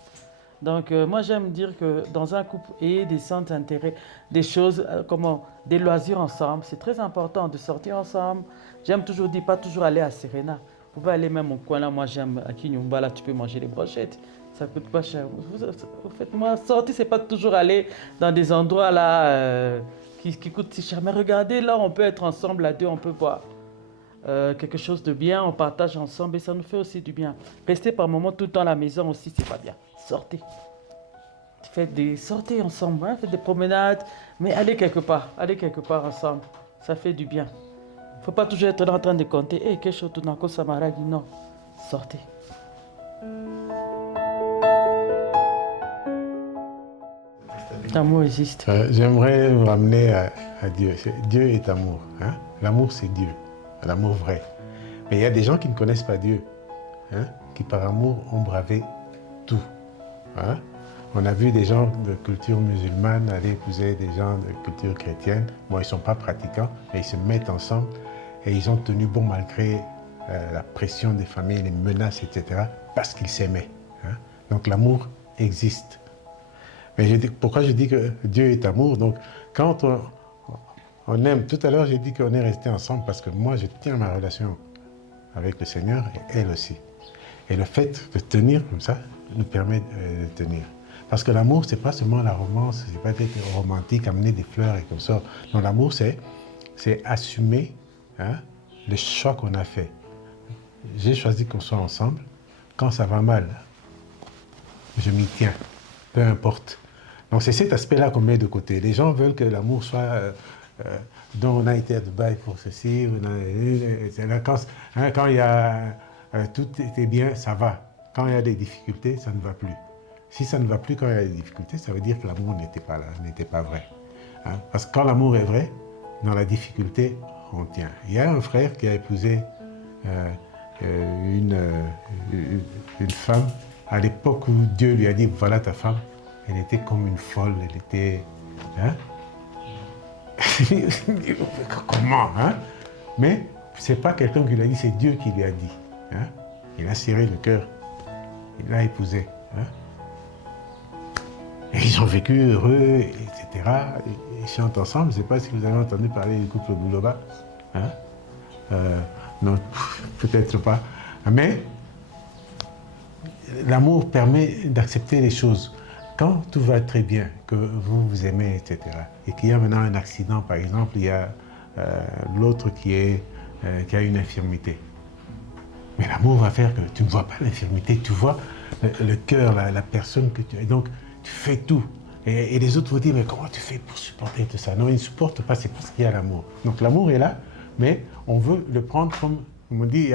Donc moi j'aime dire que dans un couple, ayez des centres d'intérêt, des choses, des loisirs ensemble. C'est très important de sortir ensemble. J'aime toujours dire, pas toujours aller à Serena. Vous pouvez aller même au coin là, moi j'aime à Kinyumba, là tu peux manger les brochettes, ça coûte pas cher. Vous faites moi, sortir, c'est pas toujours aller dans des endroits là qui coûtent si cher. Mais regardez, là on peut être ensemble à deux, on peut boire quelque chose de bien, on partage ensemble et ça nous fait aussi du bien. Rester par moment tout le temps à la maison aussi, c'est pas bien. Sortez. Sortez ensemble, hein, faites des promenades, mais allez quelque part ensemble, ça fait du bien. Il ne faut pas toujours être là en train de compter. Hey, quelque chose, tout d'un coup, Samara dit non. Sortez. L'amour existe. J'aimerais vous ramener à Dieu. Dieu est amour. Hein? L'amour, c'est Dieu. L'amour vrai. Mais il y a des gens qui ne connaissent pas Dieu, hein? Qui par amour ont bravé tout. Hein? On a vu des gens de culture musulmane aller épouser des gens de culture chrétienne. Bon, ils ne sont pas pratiquants, mais ils se mettent ensemble. Et ils ont tenu bon malgré la pression des familles, les menaces, etc. parce qu'ils s'aimaient. Hein? Donc l'amour existe. Mais pourquoi je dis que Dieu est amour? Donc quand on aime, tout à l'heure j'ai dit qu'on est resté ensemble parce que moi je tiens ma relation avec le Seigneur et elle aussi. Et le fait de tenir comme ça nous permet de tenir. Parce que l'amour, c'est pas seulement la romance, c'est pas être romantique, amener des fleurs et comme ça. Non, l'amour, c'est assumer, hein, le choix qu'on a fait. J'ai choisi qu'on soit ensemble. Quand ça va mal, je m'y tiens, peu importe. Donc c'est cet aspect-là qu'on met de côté. Les gens veulent que l'amour soit... dont on a été à Dubaï pour ceci, quand il y a... tout était bien, ça va. Quand il y a des difficultés, ça ne va plus. Si ça ne va plus quand il y a des difficultés, ça veut dire que l'amour n'était pas là, n'était pas vrai. Hein? Parce que quand l'amour est vrai, dans la difficulté, on tient. Il y a un frère qui a épousé une femme à l'époque où Dieu lui a dit, voilà ta femme. Elle était comme une folle, elle était... Hein? Comment, hein? Mais ce n'est pas quelqu'un qui lui a dit, c'est Dieu qui lui a dit. Hein? Il a serré le cœur, il l'a épousée. Hein? Et ils ont vécu heureux, etc. Ils chantent ensemble. Je ne sais pas si vous avez entendu parler du couple Bouloba. Hein? Non, peut-être pas. Mais l'amour permet d'accepter les choses. Quand tout va très bien, que vous vous aimez, etc., et qu'il y a maintenant un accident, par exemple, il y a l'autre qui a une infirmité. Mais l'amour va faire que tu ne vois pas l'infirmité, tu vois le cœur, la personne que tu es. Donc, tu fais tout. Et les autres vont dire, mais comment tu fais pour supporter tout ça? Non, ils ne supportent pas, c'est parce qu'il y a l'amour. Donc l'amour est là mais on veut le prendre comme, on me dit,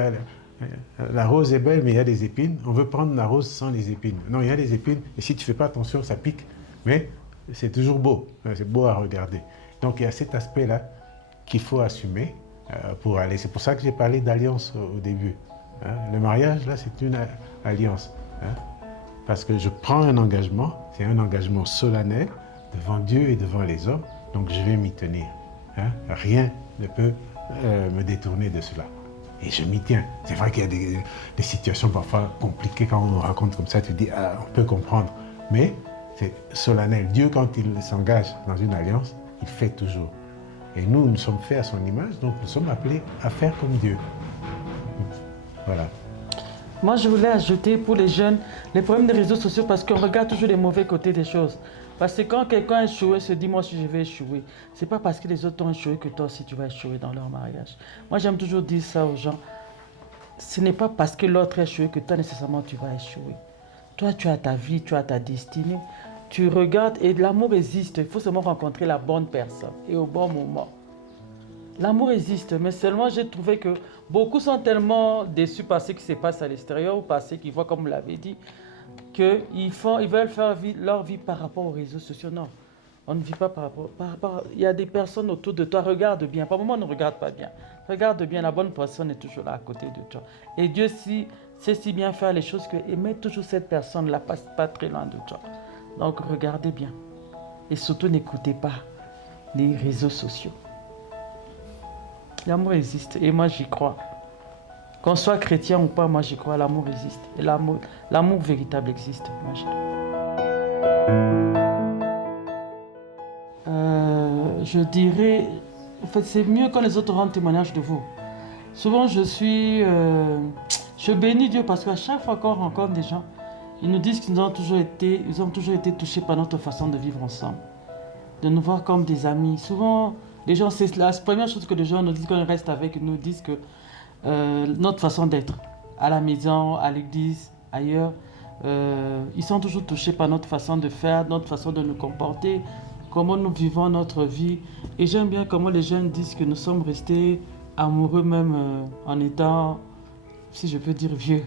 la rose est belle, mais il y a des épines. On veut prendre la rose sans les épines. Non, il y a des épines, et si tu ne fais pas attention, ça pique. Mais c'est toujours beau, c'est beau à regarder. Donc il y a cet aspect-là qu'il faut assumer pour aller. C'est pour ça que j'ai parlé d'alliance au début. Hein. Le mariage, là, c'est une alliance. Hein. Parce que je prends un engagement, c'est un engagement solennel devant Dieu et devant les hommes, donc je vais m'y tenir. Hein. Rien ne peut me détourner de cela. Et je m'y tiens. C'est vrai qu'il y a des situations parfois compliquées quand on nous raconte comme ça, tu dis, ah, on peut comprendre. Mais c'est solennel. Dieu, quand il s'engage dans une alliance, il fait toujours. Et nous, nous sommes faits à son image, donc nous sommes appelés à faire comme Dieu. Voilà. Moi, je voulais ajouter pour les jeunes les problèmes des réseaux sociaux parce qu'on regarde toujours les mauvais côtés des choses. Parce que quand quelqu'un a échoué, se dit moi aussi je vais échouer. C'est pas parce que les autres ont échoué que toi aussi tu vas échouer dans leur mariage. Moi, j'aime toujours dire ça aux gens. Ce n'est pas parce que l'autre a échoué que toi nécessairement tu vas échouer. Toi, tu as ta vie, tu as ta destinée. Tu regardes et l'amour existe. Il faut seulement rencontrer la bonne personne et au bon moment. L'amour existe, mais seulement j'ai trouvé que beaucoup sont tellement déçus par ce qui se passe à l'extérieur ou par ce qu'ils voient, comme vous l'avez dit, qu'ils veulent faire leur vie par rapport aux réseaux sociaux. Non, on ne vit pas par rapport. Il y a des personnes autour de toi, regarde bien. Par moment, on ne regarde pas bien. Regarde bien, la bonne personne est toujours là à côté de toi. Et Dieu sait si bien faire les choses et met toujours cette personne-là pas très loin de toi. Donc regardez bien. Et surtout n'écoutez pas les réseaux sociaux. L'amour existe et moi j'y crois. Qu'on soit chrétien ou pas, moi j'y crois, l'amour existe. Et l'amour véritable existe. Moi, j'y crois. Je dirais, en fait, c'est mieux quand les autres rendent témoignage de vous. Souvent je bénis Dieu parce qu'à chaque fois qu'on rencontre des gens, ils nous disent qu'ils ont toujours été touchés par notre façon de vivre ensemble. De nous voir comme des amis. Souvent, les gens, c'est la première chose que les gens nous disent quand ils restent avec nous, disent que notre façon d'être, à la maison, à l'église, ailleurs, ils sont toujours touchés par notre façon de faire, notre façon de nous comporter, comment nous vivons notre vie. Et j'aime bien comment les jeunes disent que nous sommes restés amoureux même en étant, si je peux dire, vieux.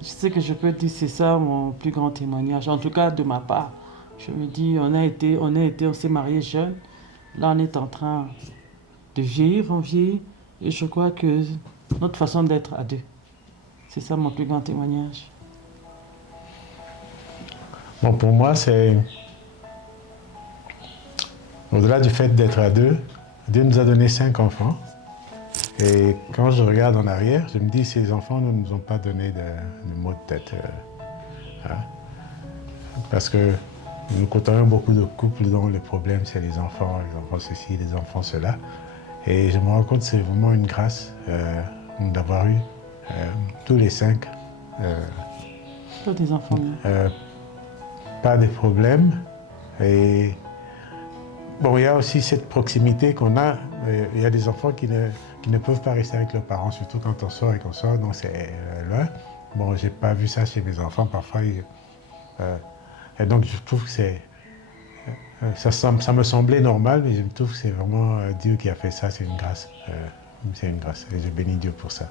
Je sais que je peux dire, c'est ça mon plus grand témoignage, en tout cas de ma part. Je me dis, on s'est mariés jeunes. Là, on est en train de vieillir, on vieillit. Et je crois que notre façon d'être à deux, c'est ça mon plus grand témoignage. Bon, pour moi, c'est... Au-delà du fait d'être à deux, Dieu nous a donné 5 enfants. Et quand je regarde en arrière, je me dis, ces enfants ne nous ont pas donné de maux de tête. Hein? Parce que nous côtoyons beaucoup de couples dont le problème, c'est les enfants ceci, les enfants cela. Et je me rends compte que c'est vraiment une grâce d'avoir eu tous les 5. Tous des enfants. Pas de problème. Et bon, il y a aussi cette proximité qu'on a. Il y a des enfants qui ne peuvent pas rester avec leurs parents, surtout quand on sort et qu'on sort, donc c'est loin. Bon, j'ai pas vu ça chez mes enfants, parfois. Et donc, je trouve que ça me semblait normal, mais je trouve que c'est vraiment Dieu qui a fait ça, c'est une grâce. C'est une grâce, et je bénis Dieu pour ça.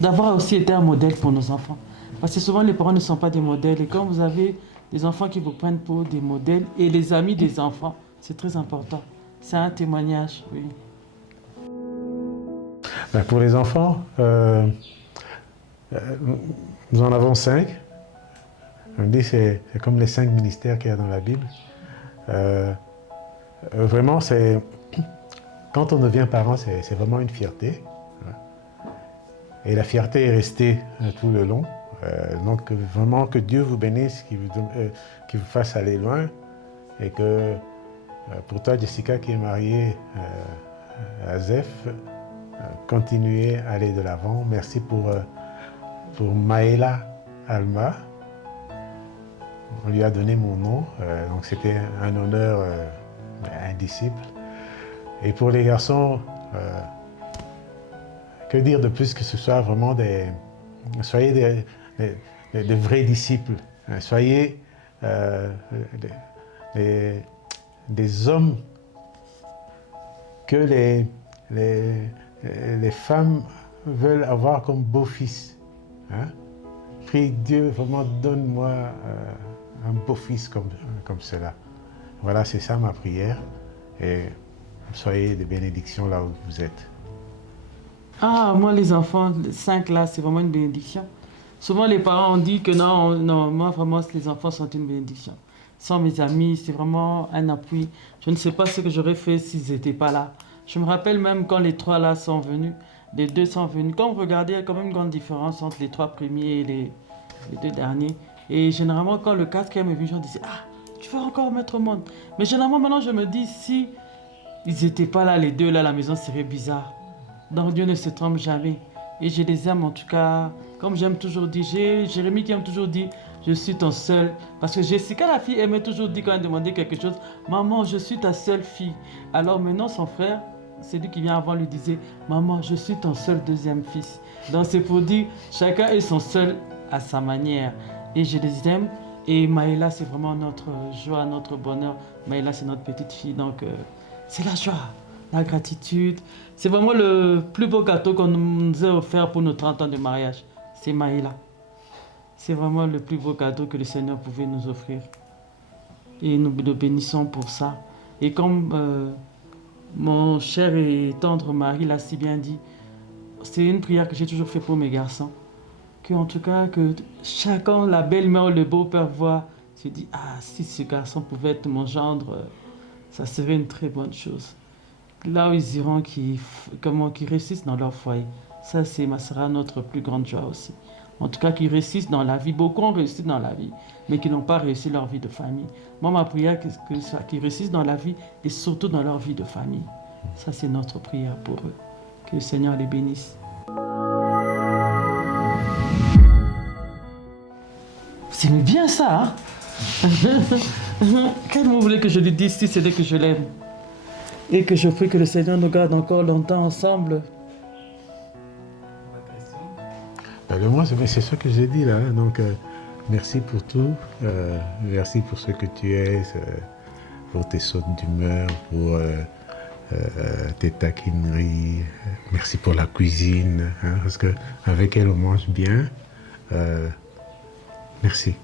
D'avoir aussi été un modèle pour nos enfants. Parce que souvent, les parents ne sont pas des modèles. Et quand vous avez des enfants qui vous prennent pour des modèles, et les amis des enfants, c'est très important. C'est un témoignage, oui. Ben, pour les enfants, nous en avons 5. On dit c'est comme les 5 ministères qu'il y a dans la Bible. Vraiment, quand on devient parent, c'est vraiment une fierté. Et la fierté est restée tout le long. Donc vraiment que Dieu vous bénisse, qu'il vous fasse aller loin. Et que pour toi, Jessica, qui est mariée à Zef, continuez à aller de l'avant. Merci pour Maëla Alma. On lui a donné mon nom, donc c'était un honneur un disciple. Et pour les garçons, que dire de plus que ce soit vraiment soyez des vrais disciples, soyez des hommes que les femmes veulent avoir comme beau-fils. Hein? Prie Dieu, vraiment donne-moi un beau-fils comme cela. Voilà, c'est ça ma prière. Et soyez des bénédictions là où vous êtes. Ah, moi, les enfants, 5 là, c'est vraiment une bénédiction. Souvent, les parents ont dit que non, non, moi, vraiment, les enfants sont une bénédiction. Sans mes amis, c'est vraiment un appui. Je ne sais pas ce que j'aurais fait s'ils n'étaient pas là. Je me rappelle même quand les 3 là sont venus, les 2 sont venus. Quand vous regardez, il y a quand même une grande différence entre les 3 premiers et les 2 derniers. Et généralement, quand le 4e est venu, je me disais, ah, tu vas encore mettre au monde. Mais généralement, maintenant, je me dis, si ils n'étaient pas là, les 2 là, la maison serait bizarre. Donc Dieu ne se trompe jamais. Et je les aime en tout cas. Comme j'aime toujours dire, j'ai Jérémie qui aime toujours dire, je suis ton seul. Parce que Jessica, la fille, aimait toujours dire quand elle demandait quelque chose, maman, je suis ta seule fille. Alors maintenant, son frère, celui qui vient avant, lui disait, maman, je suis ton seul deuxième fils. Donc c'est pour dire, chacun est son seul à sa manière. Et je les aime. Et Maëla, c'est vraiment notre joie, notre bonheur. Maëla, c'est notre petite fille. Donc c'est la joie, la gratitude. C'est vraiment le plus beau gâteau qu'on nous a offert pour nos 30 ans de mariage. C'est Maëla. C'est vraiment le plus beau cadeau que le Seigneur pouvait nous offrir. Et nous le bénissons pour ça. Et comme mon cher et tendre mari l'a si bien dit, c'est une prière que j'ai toujours fait pour mes garçons. Que en tout cas, que chacun, la belle-mère ou le beau-père voit, se dit, ah, si ce garçon pouvait être mon gendre, ça serait une très bonne chose. Là où ils iront, qu'ils réussissent dans leur foyer. Ça sera notre plus grande joie aussi. En tout cas, qu'ils réussissent dans la vie. Beaucoup ont réussi dans la vie, mais qui n'ont pas réussi leur vie de famille. Moi, ma prière, c'est qu'ils réussissent dans la vie et surtout dans leur vie de famille. Ça, c'est notre prière pour eux. Que le Seigneur les bénisse. C'est bien ça, hein? Quel mot vous voulez que je lui dise si c'est que je l'aime? Et que je prie que le Seigneur nous garde encore longtemps ensemble. Ben, moi, c'est ce que j'ai dit là. Hein. Donc, merci pour tout. Merci pour ce que tu es, pour tes sautes d'humeur, pour tes taquineries. Merci pour la cuisine, hein, parce qu'avec elle, on mange bien. Merci.